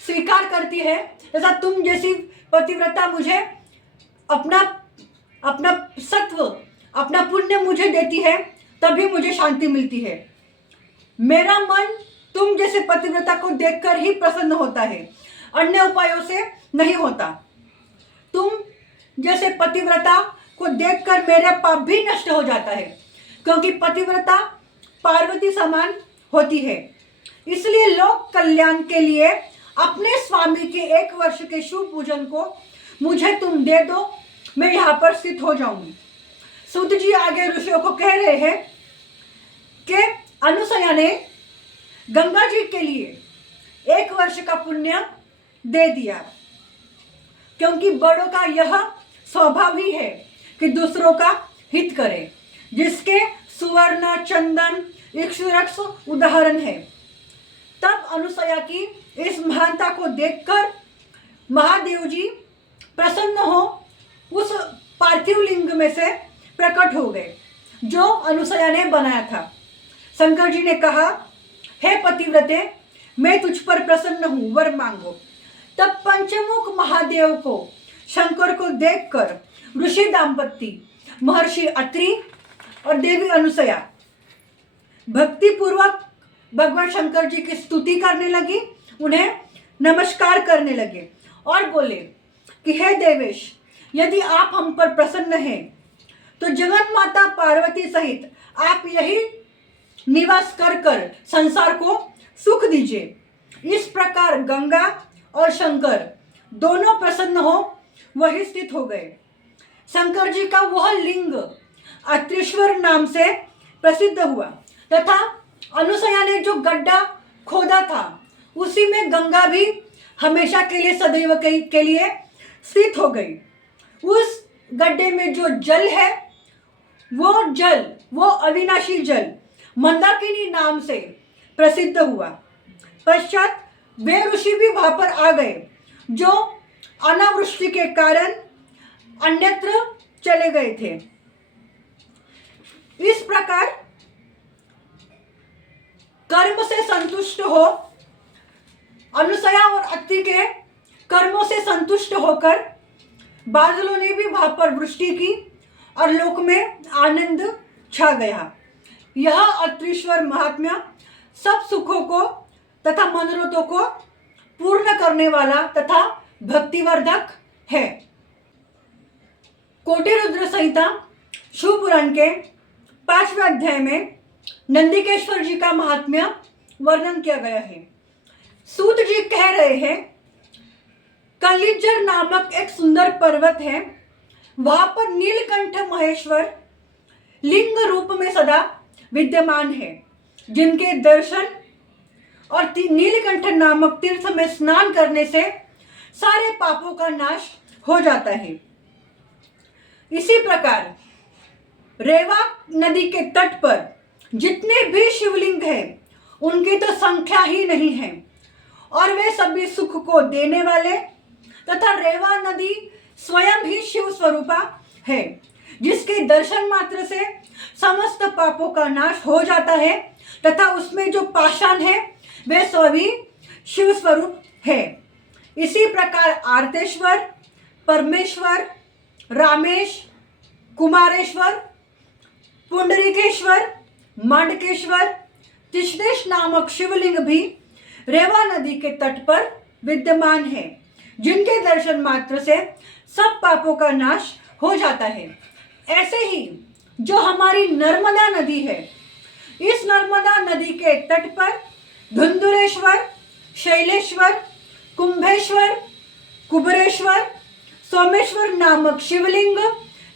स्वीकार करती है, ऐसा तुम जैसी पतिव्रता मुझे अपना सत्व, अपना पुण्य मुझे देती है, तभी मुझे शांति मिलती है। मेरा मन तुम जैसे पतिव्रता को देखकर ही प्रसन्न होता है, अन्य उपायों से नहीं होता। तुम जैसे पतिव्रता को देखकर मेरा पाप भी नष्ट हो जाता है, क्योंकि पतिव्रता पार्वती समान होती है। इसलिए लोक कल्याण के लिए अपने स्वामी के 1 वर्ष के शिव पूजन को मुझे तुम दे दो, मैं यहाँ पर स्थित हो जाऊंगी। सूत जी आगे ऋषियों को कह रहे हैं कि अनुसया ने गंगा जी के लिए 1 वर्ष का पुण्य दे दिया, क्योंकि बड़ों का यह स्वभाव ही है कि दूसरों का हित करे, जिसके सुवर्ण, चंदन, इक्षुरक्ष उदाहरण है। तब अनुसया की इस महानता को देखकर महादेव जी प्रसन्न हो उस पार्थिव लिंग में से प्रकट हो गए जो अनुसया ने बनाया था। शंकर जी ने कहा, हे पतिव्रते, मैं तुझ पर प्रसन्न हूँ, वर मांगो। तब पंचमुख महादेव को, शंकर को देखकर ऋषि दाम्पत्य महर्षि अत्रि और देवी अनुसया भक्ति पूर्वक भगवान शंकर जी की स्तुति करने लगी, उन्हें नमस्कार करने लगे और बोले कि हे देवेश, यदि आप हम पर प्रसन्न हैं तो जगत माता पार्वती सहित आप यही निवास कर संसार को सुख दीजिए। इस प्रकार गंगा और शंकर दोनों प्रसन्न हो वही स्थित हो गए। शंकर जी का वह लिंग अत्रीश्वर नाम से प्रसिद्ध हुआ तथा अनुसया ने जो गड्ढा खोदा था उसी में गंगा भी हमेशा के लिए, सदैव के लिए स्थित हो गई। उस गड्ढे में जो जल है वो अविनाशी जल मंदाकिनी नाम से प्रसिद्ध हुआ। पश्चात वे ऋषि भी वहां पर आ गए जो अनावृष्टि के कारण अन्यत्र चले गए थे। इस प्रकार कर्म से संतुष्ट हो अनुसया और अत्रि के कर्मों से संतुष्ट होकर बादलों ने भी वहां पर वृष्टि की और लोक में आनंद छा गया। यह अत्रीश्वर महात्म्य सब सुखों को तथा मनोरथों को पूर्ण करने वाला तथा भक्तिवर्धक है। कोटि रुद्र संहिता शिव पुराण के 5वें अध्याय में नंदिकेश्वर जी का महात्म्य वर्णन किया गया है। सूत जी कह रहे हैं, कलिजर नामक एक सुंदर पर्वत है, वहां पर नीलकंठ महेश्वर लिंग रूप में सदा विद्यमान है, जिनके दर्शन और नीलकंठ नामक तीर्थ में स्नान करने से सारे पापों का नाश हो जाता है। इसी प्रकार रेवा नदी के तट पर जितने भी शिवलिंग हैं उनकी तो संख्या ही नहीं है और वे सभी सुख को देने वाले तथा रेवा नदी स्वयं ही शिव स्वरूपा है, जिसके दर्शन मात्र से समस्त पापों का नाश हो जाता है तथा उसमें जो पाषाण है वे सभी शिव स्वरूप है। इसी प्रकार आर्तेश्वर, परमेश्वर, रामेश, कुमारेश्वर, पुंडरीकेश्वर, मांडकेश्वर, तिश्नेश नामक शिवलिंग भी रेवा नदी के तट पर विद्यमान है, जिनके दर्शन मात्र से सब पापों का नाश हो जाता है। ऐसे ही जो हमारी नर्मदा नदी है, इस नर्मदा नदी के तट पर धुंधुरेश्वर, शैलेश्वर, कुंभेश्वर, कुबरेश्वर, सोमेश्वर नामक शिवलिंग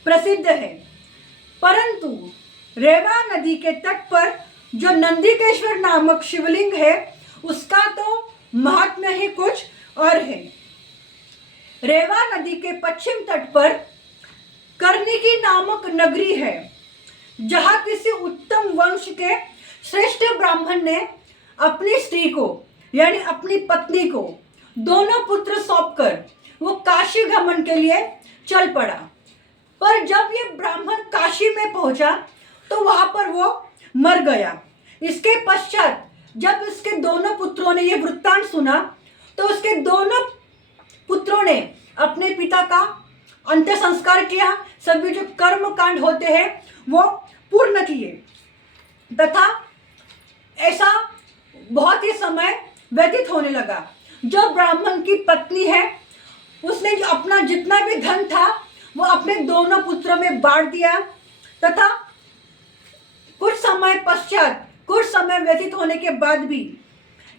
प्रसिद्ध है। परंतु रेवा नदी के तट पर जो नंदिकेश्वर नामक शिवलिंग है, उसका तो महात्म्य ही कुछ और है। रेवा नदी के पश्चिम तट पर कर्णिकी नामक नगरी है, जहाँ किसी उत्तम वंश के श्रेष्ठ ब्राह्मण ने अपनी स्त्री को यानी अपनी पत्नी को दोनों पुत्र सौंपकर वो काशी गमन के लिए चल पड़ा। पर जब ये ब्राह्मण काशी में पहुंचा तो वहां पर वो मर गया। इसके पश्चात जब इसके दोनों पुत्रों ने ये वृत्तांत सुना तो उसके दोनों पुत्रों ने अपने पिता का अंत्य संस्कार किया, सभी जो कर्म कांड होते हैं वो पूर्ण किए, तथा ऐसा बहुत ही समय व्यतीत होने लगा। जो ब्राह्मण की पत्नी है, उसने जो अपना जितना भी धन था वो अपने दोनों पुत्रों में बांट दिया, तथा कुछ समय पश्चात, कुछ समय व्यतीत होने के बाद भी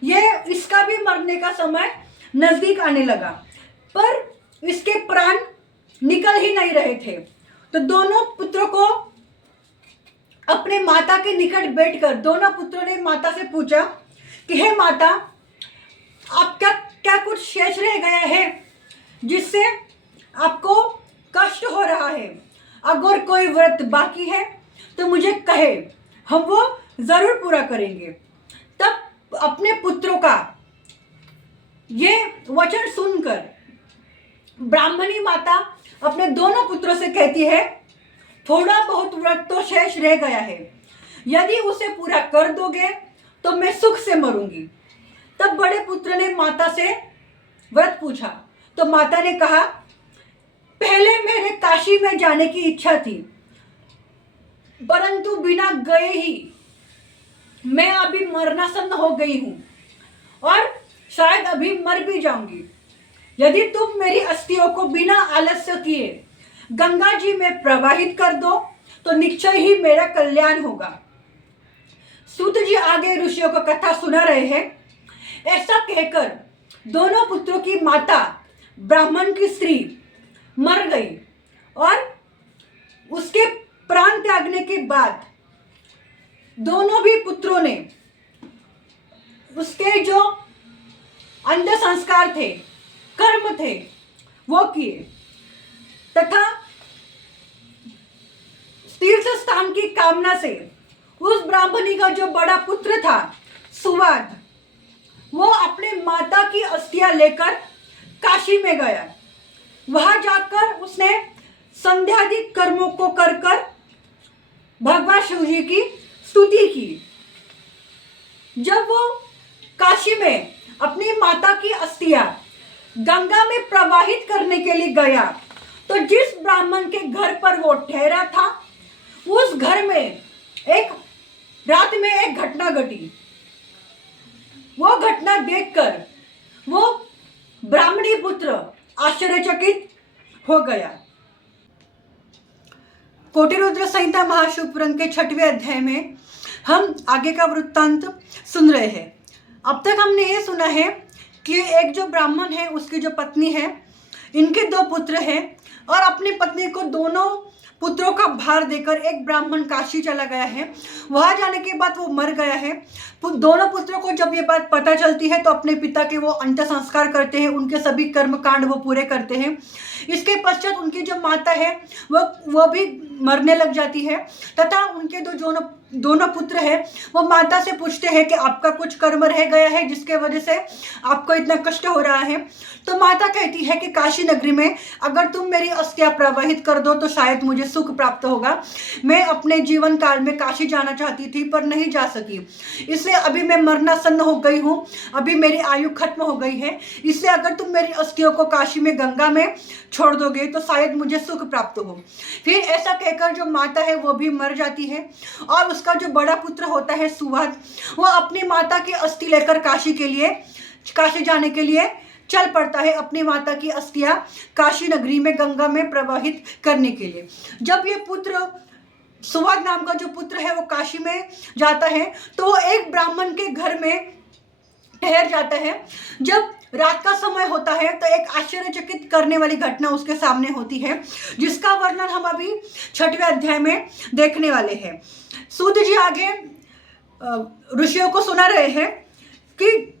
इसका भी मरने का समय नजदीक आने लगा, पर इसके प्राण निकल ही नहीं रहे थे। तो दोनों पुत्रों को अपने माता के निकट बैठकर दोनों पुत्रों ने माता से पूछा कि हे माता, आप क्या कुछ शेष रह गया है जिससे आपको कष्ट हो रहा है? अगर कोई व्रत बाकी है तो मुझे कहे, हम वो जरूर पूरा करेंगे। तब अपने पुत्रों का ये वचन सुनकर ब्राह्मणी माता अपने दोनों पुत्रों से कहती है, थोड़ा बहुत व्रत तो शेष रह गया है, यदि उसे पूरा कर दोगे तो मैं सुख से मरूंगी। तब बड़े पुत्र ने माता से व्रत पूछा तो माता ने कहा, पहले मेरे काशी में जाने की इच्छा थी, परंतु बिना गए ही मैं अभी मरनासन्न हो गई हूं और शायद अभी मर भी जाऊंगी। यदि तुम मेरी अस्थियों को बिना आलस्य किए गंगा जी में प्रवाहित कर दो तो निश्चय ही मेरा कल्याण होगा। सूत जी आगे ऋषियों को कथा सुना रहे हैं। ऐसा कहकर दोनों पुत्रों की माता, ब्राह्मण की स्त्री, मर गई और उसके प्राण त्यागने के बाद दोनों भी पुत्रों ने उसके जो अंध संस्कार थे, कर्म थे, वो किए, तथा तीर्थ स्थान की कामना से उस ब्राह्मणी का जो बड़ा पुत्र था सुवाद, वो अपने माता की अस्थियां लेकर काशी में गया। वहां जाकर उसने संध्यादि कर्मों को कर भगवान शिव जी की स्तुति की। जब वो काशी में अपनी माता की अस्थियां गंगा में प्रवाहित करने के लिए गया तो जिस ब्राह्मण के घर पर वो ठहरा था, उस घर में एक रात में एक घटना घटी। वो घटना देखकर वो ब्राह्मणी पुत्र आश्चर्यचकित हो गया। कोटिरुद्र संहिता महाशिव पुराण के 6वें अध्याय में हम आगे का वृत्तांत सुन रहे हैं। अब तक हमने ये सुना है कि एक जो ब्राह्मण है, उसकी जो पत्नी है, इनके 2 पुत्र हैं और अपनी पत्नी को दोनों पुत्रों का भार देकर एक ब्राह्मण काशी चला गया है। वहां जाने के बाद वो मर गया है। दोनों पुत्रों को जब ये बात पता चलती है तो अपने पिता के वो अंत्य संस्कार करते हैं, उनके सभी कर्म कांड वो पूरे करते हैं। इसके पश्चात उनकी जो माता है वो भी मरने लग जाती है, तथा उनके दोनों दोनों पुत्र है वो माता से पूछते हैं कि आपका कुछ कर्म रह गया है जिसके वजह से आपको इतना कष्ट हो रहा है। तो माता कहती है कि काशी नगरी में अगर तुम मेरी अस्थियां प्रवाहित कर दो तो शायद मुझे सुख प्राप्त होगा। मैं अपने जीवन काल में काशी जाना चाहती थी पर नहीं जा सकी, इसलिए अभी मैं मरणासन्न हो गई हूँ, अभी मेरी आयु खत्म हो गई है, इसलिए अगर तुम मेरी अस्थियों को काशी में गंगा में छोड़ दोगे तो शायद मुझे सुख प्राप्त हो। फिर ऐसा कहकर जो माता है वो भी मर जाती है और उसका जो बड़ा पुत्र होता है सुवाद, वो अपनी माता की अस्थि लेकर काशी जाने के लिए चल पड़ता है, अपनी माता की अस्थियां काशी नगरी में गंगा में प्रवाहित करने के लिए। जब ये पुत्र सुवाद नाम का जो पुत्र है वो काशी में जाता है तो वो एक ब्राह्मण के घर में ठहर जाता है। जब रात का समय होता है तो एक आश्चर्यचकित करने वाली घटना उसके सामने होती है जिसका वर्णन हम अभी 6वें अध्याय में देखने वाले हैं। सूत जी आगे ऋषियों को सुना रहे हैं कि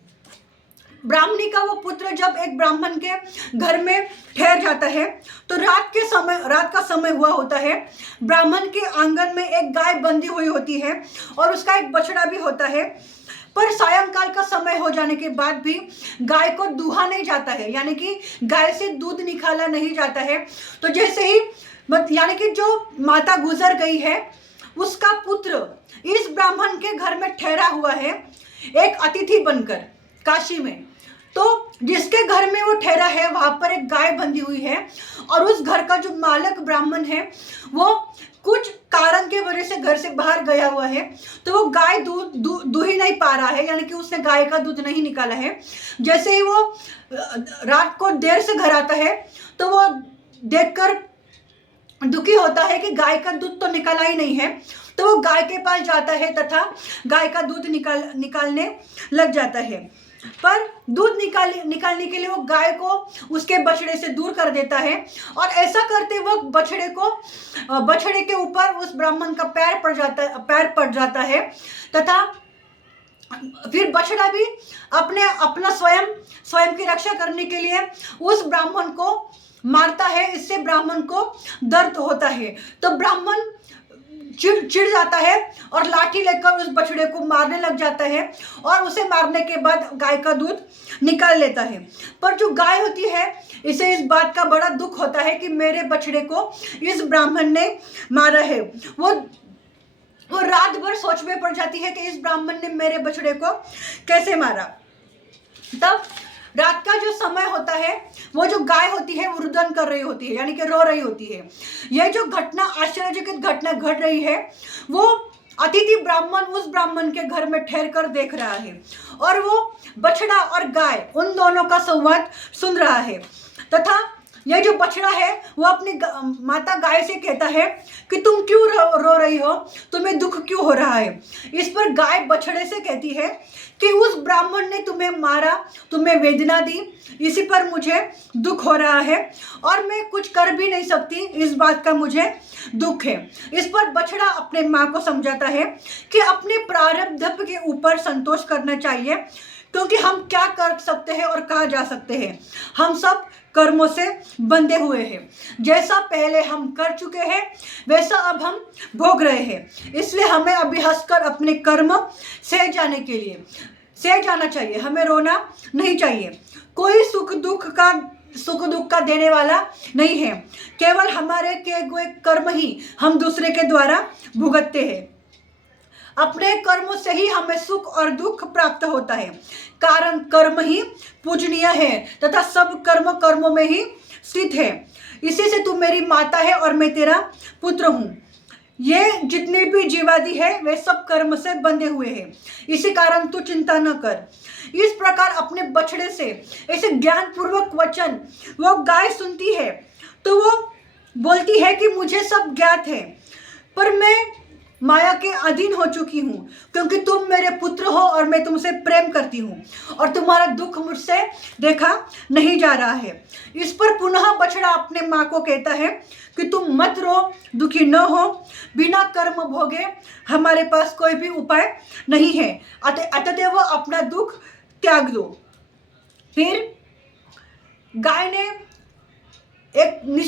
ब्राह्मणी का वो पुत्र जब एक ब्राह्मण के घर में ठहर जाता है तो रात का समय हुआ होता है। ब्राह्मण के आंगन में एक गाय बंधी हुई होती है और उसका एक बछड़ा भी होता है, पर सायंकाल का समय हो जाने के बाद भी गाय को दूहा नहीं जाता है, यानी कि गाय से दूध निकाला नहीं जाता है। तो जैसे ही यानी कि जो माता गुजर गई है उसका पुत्र इस ब्राह्मण के घर में ठहरा हुआ है एक अतिथि बनकर काशी में। तो जिसके घर में वो ठहरा है वहां पर एक गाय बंधी हुई है और उस घर का जो मालक ब्राह्मण है वो कुछ कारण के वजह से घर से बाहर गया हुआ है, तो वो गाय दूध ही नहीं पा रहा है, यानी कि उसने गाय का दूध नहीं निकाला है। जैसे ही वो रात को देर से घर आता है तो वो देखकर दुखी होता है कि गाय का दूध तो निकाला ही नहीं है, तो वो गाय के पास जाता है तथा गाय का दूध निकालने लग जाता है। पर दूध निकालने के लिए वो गाय को उसके बछड़े से दूर कर देता है और ऐसा करते वक्त बछड़े के ऊपर उस ब्राह्मण का पैर पड़ जाता है तथा फिर बछड़ा भी अपना स्वयं की रक्षा करने के लिए उस ब्राह्मण को मारता है। इससे ब्राह्मण को दर्द होता है तो ब्राह्मण चिढ़ जाता है और लाठी लेकर उस बछड़े को मारने लग जाता है और उसे मारने के बाद गाय का दूध निकाल लेता है। पर जो गाय होती है इसे इस बात का बड़ा दुख होता है कि मेरे बछड़े को इस ब्राह्मण ने मारा है। वो रात भर सोच में पड़ जाती है कि इस ब्राह्मण ने मेरे बछड़े को कैसे मारा। तब रात का जो समय होता है वो जो गाय होती है वो रुदन कर रही होती है, यानी कि रो रही होती है। यह जो घटना आश्चर्यचकित घटना घट रही है वो अतिथि ब्राह्मण उस ब्राह्मण के घर में ठहर कर देख रहा है और वो बछड़ा और गाय उन दोनों का संवाद सुन रहा है तथा यह जो बछड़ा है वो अपनी माता गाय से कहता है कि तुम क्यों रो रही हो, तुम्हें दुख क्यों हो रहा है। इस पर गाय बछड़े से कहती है कि उस ब्राह्मण ने तुम्हें मारा, तुम्हें वेदना दी, इसी पर मुझे दुख हो रहा है और मैं कुछ कर भी नहीं सकती, इस बात का मुझे दुख है। इस पर बछड़ा अपने माँ को समझाता है कि अपने प्रारब्ध के ऊपर संतोष करना चाहिए, क्योंकि हम क्या कर सकते हैं और कहाँ जा सकते हैं। हम सब कर्मों से बंधे हुए हैं, जैसा पहले हम कर चुके हैं वैसा अब हम भोग रहे हैं। इसलिए हमें अभी हंसकर अपने कर्म सह जाना चाहिए, हमें रोना नहीं चाहिए। कोई सुख दुख का देने वाला नहीं है, केवल हमारे किए हुए कर्म ही हम दूसरे के द्वारा भुगतते हैं। अपने कर्मों से ही हमें सुख और दुख प्राप्त होता है, कारण कर्म ही पूजनीय है तथा सब कर्मों में ही स्थित है। इसी से तू मेरी माता है और मैं तेरा पुत्र हूँ। ये जितने भी जीवादि है वे सब कर्म से बंधे हुए हैं, इसी कारण तू चिंता न कर। इस प्रकार अपने बछड़े से ऐसे ज्ञानपूर्वक वचन वो गाय सुनती है तो वो बोलती है कि मुझे सब ज्ञात है, पर मैं माया के अधीन हो चुकी हूँ, क्योंकि तुम मेरे पुत्र हो और मैं तुमसे प्रेम करती हूँ और तुम्हारा दुख मुझसे देखा नहीं जा रहा है। इस पर पुनः बछड़ा अपने माँ को कहता है कि तुम मत रो, दुखी न हो, बिना कर्म भोगे हमारे पास कोई भी उपाय नहीं है, अतएव अपना दुख त्याग दो। फिर गाय ने एक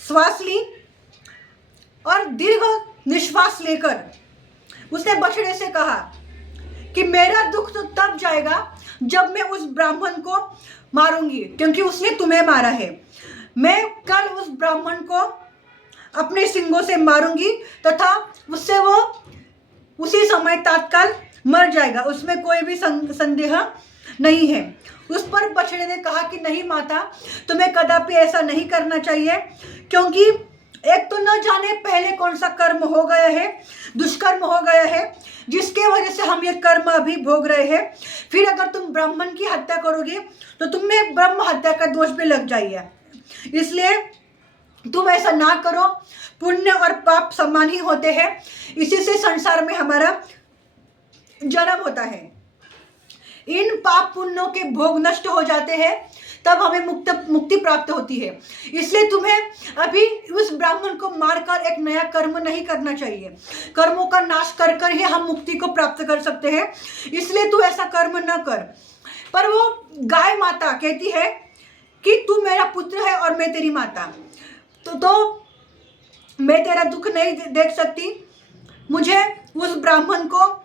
श्वास ली और दीर्घ निश्वास लेकर उसने बछड़े से कहा कि मेरा दुख तो तब जाएगा जब मैं उस ब्राह्मण को मारूंगी, क्योंकि उसने तुम्हें मारा है। मैं कल उस ब्राह्मण को अपने सिंगों से मारूंगी तथा उससे वो उसी समय तत्काल मर जाएगा, उसमें कोई भी संदेह नहीं है। उस पर बछड़े ने कहा कि नहीं माता, तुम्हें कदापि ऐसा नहीं करना चाहिए, क्योंकि एक तो न जाने पहले कौन सा कर्म हो गया है, दुष्कर्म हो गया है, जिसके वजह से हम ये कर्म अभी भोग रहे हैं। फिर अगर तुम ब्राह्मण की हत्या करोगे तो तुम्हें ब्रह्म हत्या का दोष भी लग जाएगा, इसलिए तुम ऐसा ना करो। पुण्य और पाप समान ही होते हैं, इसी से संसार में हमारा जन्म होता है। इन पाप पुण्यों के भोग नष्ट हो जाते हैं, तब हमें मुक्ति प्राप्त होती है। इसलिए तुम्हें अभी उस ब्राह्मण को मारकर एक नया कर्म नहीं करना चाहिए। कर्मों का नाश कर कर ही हम मुक्ति को प्राप्त कर सकते हैं, इसलिए तू ऐसा कर्म न कर। पर वो गाय माता कहती है कि तू मेरा पुत्र है और मैं तेरी माता, तो मैं तेरा दुख नहीं देख सकती, मुझे उस ब्राह्मण को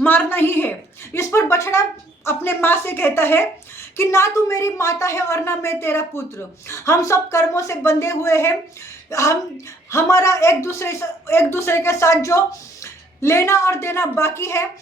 मारना ही है। इस पर बछड़ा अपने माँ से कहता है कि ना तू मेरी माता है और ना मैं तेरा पुत्र, हम सब कर्मों से बंधे हुए हैं। हमारा एक दूसरे के साथ जो लेना और देना बाकी है,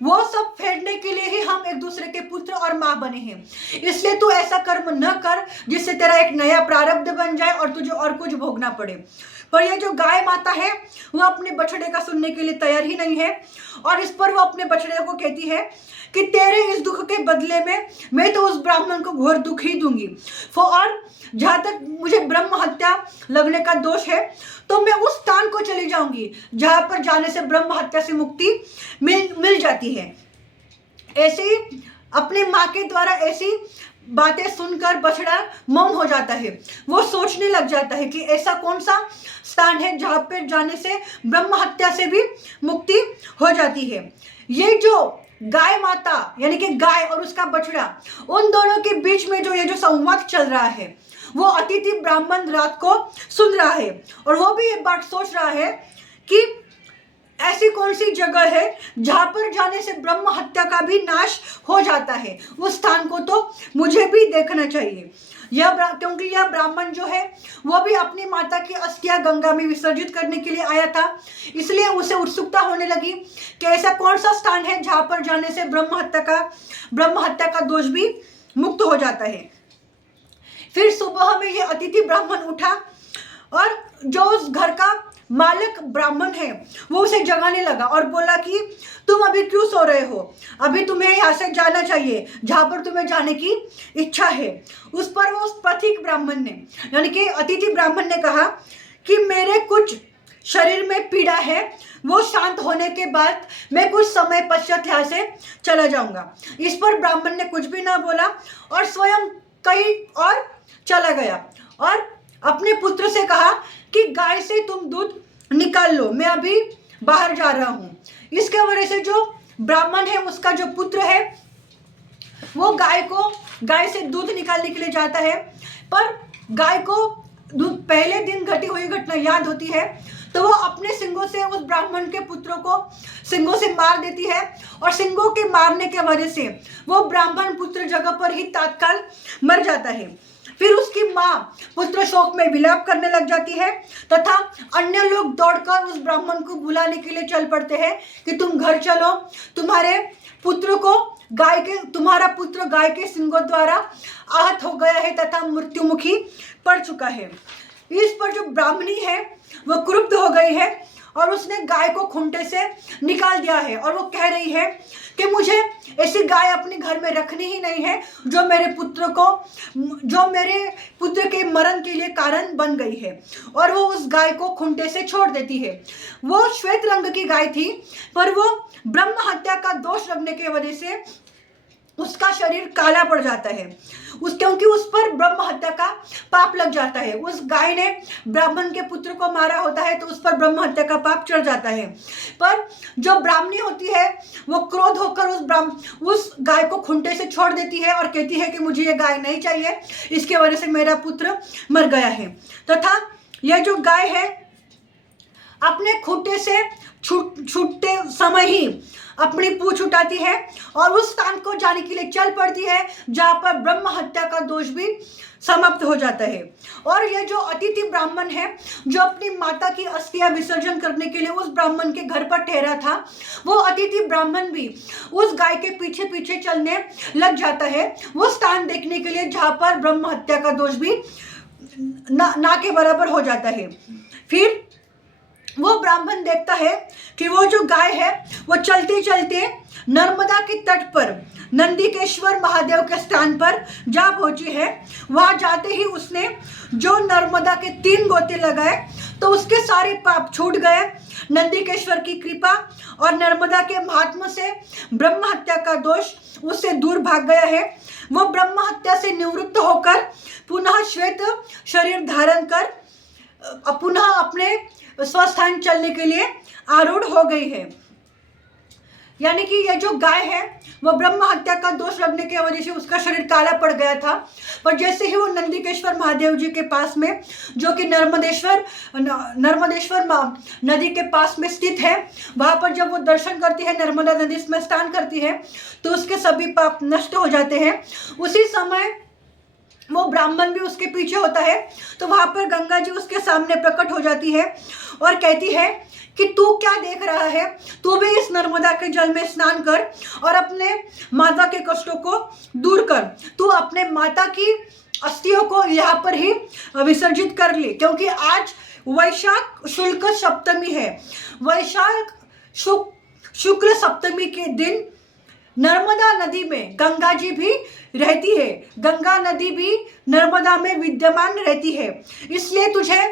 वो सब फेरने के लिए ही हम एक दूसरे के पुत्र और माँ बने हैं। इसलिए तू ऐसा कर्म न कर जिससे तेरा एक नया प्रारब्ध बन जाए और तुझे और कुछ भोगना पड़े। पर यह जो गाय माता है वो अपने बछड़े का सुनने के लिए तैयार ही नहीं है, और इस पर वो अपने बछड़े को कहती है कि तेरे इस दुख के बदले में मैं तो उस ब्राह्मण को घोर दुख ही दूंगी। और जहाँ तक मुझे ब्रह्म हत्या लगने का दोष है, तो मैं उस स्थान को चली जाऊंगी जहाँ पर जाने से ब्रह्म हत्या से मुक्ति मिल जाती है। ऐसे ही अपने माँ के द्वारा ऐसी बातें सुनकर बछड़ा मौन हो जाता है। वो सोचने लग जाता है कि ऐसा कौन सा स्थान है जहाँ पर जाने से ब्रह्म हत्या से भी मुक्ति हो जाती है। ये जो गाय माता यानी कि गाय और उसका बछड़ा, उन दोनों के बीच में जो ये जो संवाद चल रहा है, वो अतिथि ब्राह्मण रात को सुन रहा है और वो भी ये बात सोच रहा है कि ऐसी कौन सी जगह है जहां पर जाने से ब्रह्म हत्या का भी नाश हो जाता है। उस स्थान को तो मुझे भी देखना चाहिए। क्योंकि यह ब्राह्मण जो है वो भी अपनी माता की अस्थियां गंगा में विसर्जित करने के लिए आया था, इसलिए उसे उत्सुकता होने लगी कि ऐसा कौन सा स्थान है जहां पर जाने से ब्रह्म हत्या का दोष भी मुक्त हो जाता है। फिर सुबह में यह अतिथि ब्राह्मण उठा और जो उस घर का मालिक ब्राह्मण है वो उसे जगाने लगा और बोला कि तुम अभी क्यों सो रहे हो, अभी तुम्हें यहाँ से जाना चाहिए जहाँ पर तुम्हें जाने की इच्छा है। उस पर वो उस पथिक ब्राह्मण ने यानी कि अतिथि ब्राह्मण ने कहा कि मेरे कुछ शरीर में पीड़ा है, वो शांत होने के बाद मैं कुछ समय पश्चात यहाँ से चला जाऊंगा। इस पर ब्राह्मण ने कुछ भी ना बोला और स्वयं कहीं और चला गया और अपने पुत्र से कहा कि गाय से तुम दूध निकाल लो, मैं अभी बाहर जा रहा हूँ। इसके वजह से जो ब्राह्मण है उसका जो पुत्र है वो गाय से दूध निकालने के लिए जाता है, पर गाय को पहले दिन घटी हुई घटना याद होती है, तो वो अपने सिंगों से उस ब्राह्मण के पुत्रों को सिंगों से मार देती है और सिंगों के मारने के वजह से वो ब्राह्मण पुत्र जगह पर ही तत्काल मर जाता है। फिर उसकी माँ पुत्र शोक में विलाप करने लग जाती है तथा अन्य लोग दौड़कर उस ब्राह्मण को बुलाने के लिए चल पड़ते हैं कि तुम घर चलो, तुम्हारा पुत्र गाय के सिंगों द्वारा आहत हो गया है तथा मृत्युमुखी पड़ चुका है। इस पर जो ब्राह्मणी है वो क्रुद्ध हो गई है और उसने गाय को खूंटे से निकाल दिया है और वो कह रही है कि मुझे ऐसी गाय अपने घर में रखनी ही नहीं है जो मेरे पुत्र के मरण के लिए कारण बन गई है, और वो उस गाय को खूंटे से छोड़ देती है। वो श्वेत रंग की गाय थी, पर वो ब्रह्म हत्या का दोष लगने की वजह से उसका शरीर काला पड़ जाता है, क्योंकि उस पर ब्रह्म हत्या का पाप लग जाता है। उस गाय ने ब्राह्मण के पुत्र को मारा होता है तो उस पर ब्रह्म हत्या का पाप चढ़ जाता है। पर जो ब्राह्मणी होती है वो क्रोध होकर उस गाय को खूंटे से छोड़ देती है और कहती है कि मुझे ये गाय नहीं चाहिए, इसके वजह से मेरा पुत्र मर गया है। तथा यह जो गाय है अपने खूंटे से छूटते समय ही अपनी पूंछ उठाती है और उस स्थान को जाने के लिए चल पड़ती है जहां पर ब्रह्म हत्या का दोष भी समाप्त हो जाता है। और ये जो अतिथि ब्राह्मण है जो अपनी माता की अस्थियां विसर्जन करने के लिए उस ब्राह्मण के घर पर ठहरा था, वो अतिथि ब्राह्मण भी उस गाय के पीछे पीछे चलने लग जाता है वो स्थान देखने के लिए जहां पर ब्रह्म हत्या का दोष भी ना के बराबर हो जाता है। फिर वो ब्राह्मण देखता है कि वो जो गाय है वो चलते चलते नर्मदा के तट पर नंदीकेश्वर महादेव के स्थान पर जा पहुंची है। वहां जाते ही उसने जो नर्मदा के 3 गोते लगाए तो उसके सारे पाप छूट गए। नंदीकेश्वर की कृपा और नर्मदा के महात्म्य से ब्रह्म हत्या का दोष उससे दूर भाग गया है। वो ब्रह्म हत्या से निवृत्त होकर पुनः श्वेत शरीर धारण कर पुनः अपने स्वस्थान चलने के लिए आरूढ़ हो गई है। यानी कि ये जो गाय है वो ब्रह्म हत्या का दोष लगने की वजह से उसका शरीर काला पड़ गया था, पर जैसे ही वो नंदीकेश्वर महादेव जी के पास में जो कि नर्मदेश्वर नदी के पास में स्थित है, वहां पर जब वो दर्शन करती है, नर्मदा नदी में स्नान करती है तो उसके सभी पाप नष्ट हो जाते हैं। उसी समय वो ब्राह्मण भी उसके पीछे होता है तो वहां पर गंगा जी उसके सामने प्रकट हो जाती है और कहती है कि तू क्या देख रहा है, तू भी इस नर्मदा के जल में स्नान कर और अपने माता के कष्टों को दूर कर। तू अपने माता की अस्थियों को यहाँ पर ही विसर्जित कर ले, क्योंकि आज वैशाख शुक्ल सप्तमी है। वैशाख शुक्ल सप्तमी के दिन नर्मदा नदी में गंगा जी भी रहती है, गंगा नदी भी नर्मदा में विद्यमान रहती है। इसलिए तुझे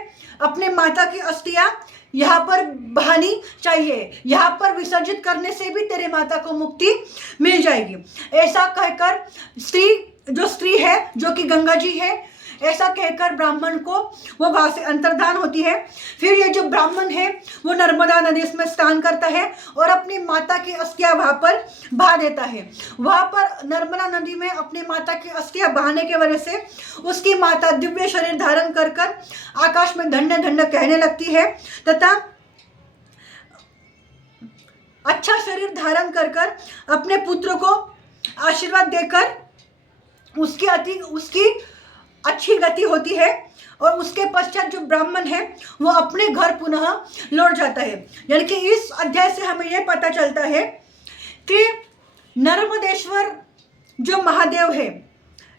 अपने माता की अस्थियां यहाँ पर बहानी चाहिए, यहाँ पर विसर्जित करने से भी तेरे माता को मुक्ति मिल जाएगी। ऐसा कहकर स्त्री है जो कि गंगा जी है, ऐसा कहकर ब्राह्मण को वो वहां से अंतर्धान होती है। फिर ये जो ब्राह्मण है वो नर्मदा नदी में स्नान करता है और अपनी माता की अस्थियां वहां पर बहा देता है। वहां पर नर्मदा नदी में अपनी माता की अस्थियां बहाने की वजह से उसकी माता दिव्य शरीर धारण कर आकाश में धन्य धन्य कहने लगती है तथा अच्छा शरीर धारण कर अपने पुत्र को आशीर्वाद देकर उसकी अच्छी गति होती है और उसके पश्चात जो ब्राह्मण है वो अपने घर पुनः लौट जाता है। यानी कि इस अध्याय से हमें यह पता चलता है कि नर्मदेश्वर जो महादेव है,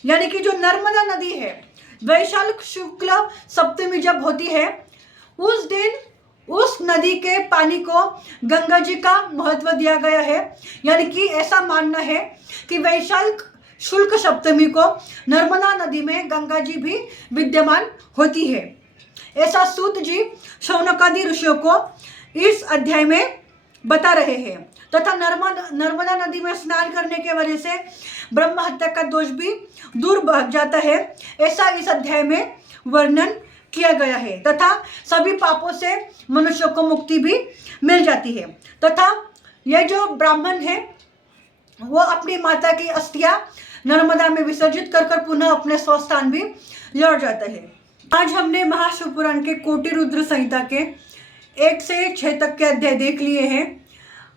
यानी कि जो नर्मदा नदी है, वैशाख शुक्ल सप्तमी जब होती है उस दिन उस नदी के पानी को गंगा जी का महत्व दिया गया है। यानी कि ऐसा मानना है कि वैशाख शुल्क सप्तमी को नर्मदा नदी में गंगा जी भी विद्यमान होती है। ऐसा सूत जी शौनकादि ऋषियों को इस अध्याय में बता रहे हैं तथा नर्मदा नदी में स्नान करने की वजह से ब्रह्म हत्या का दोष भी दूर भाग जाता है, ऐसा इस अध्याय में वर्णन किया गया है तथा सभी पापों से मनुष्य को मुक्ति भी मिल जाती है। तथा यह जो ब्राह्मण है वो अपनी माता की अस्थियां नर्मदा में विसर्जित कर पुनः अपने स्वस्थान भी लौट जाता है। आज हमने महाशिवपुराण के कोटि रुद्र संहिता के 1 से 6 तक के अध्याय देख लिए हैं।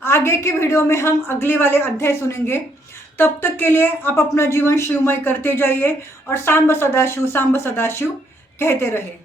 आगे के वीडियो में हम अगले वाले अध्याय सुनेंगे। तब तक के लिए आप अपना जीवन शिवमय करते जाइए और सांब सदाशिव कहते रहे।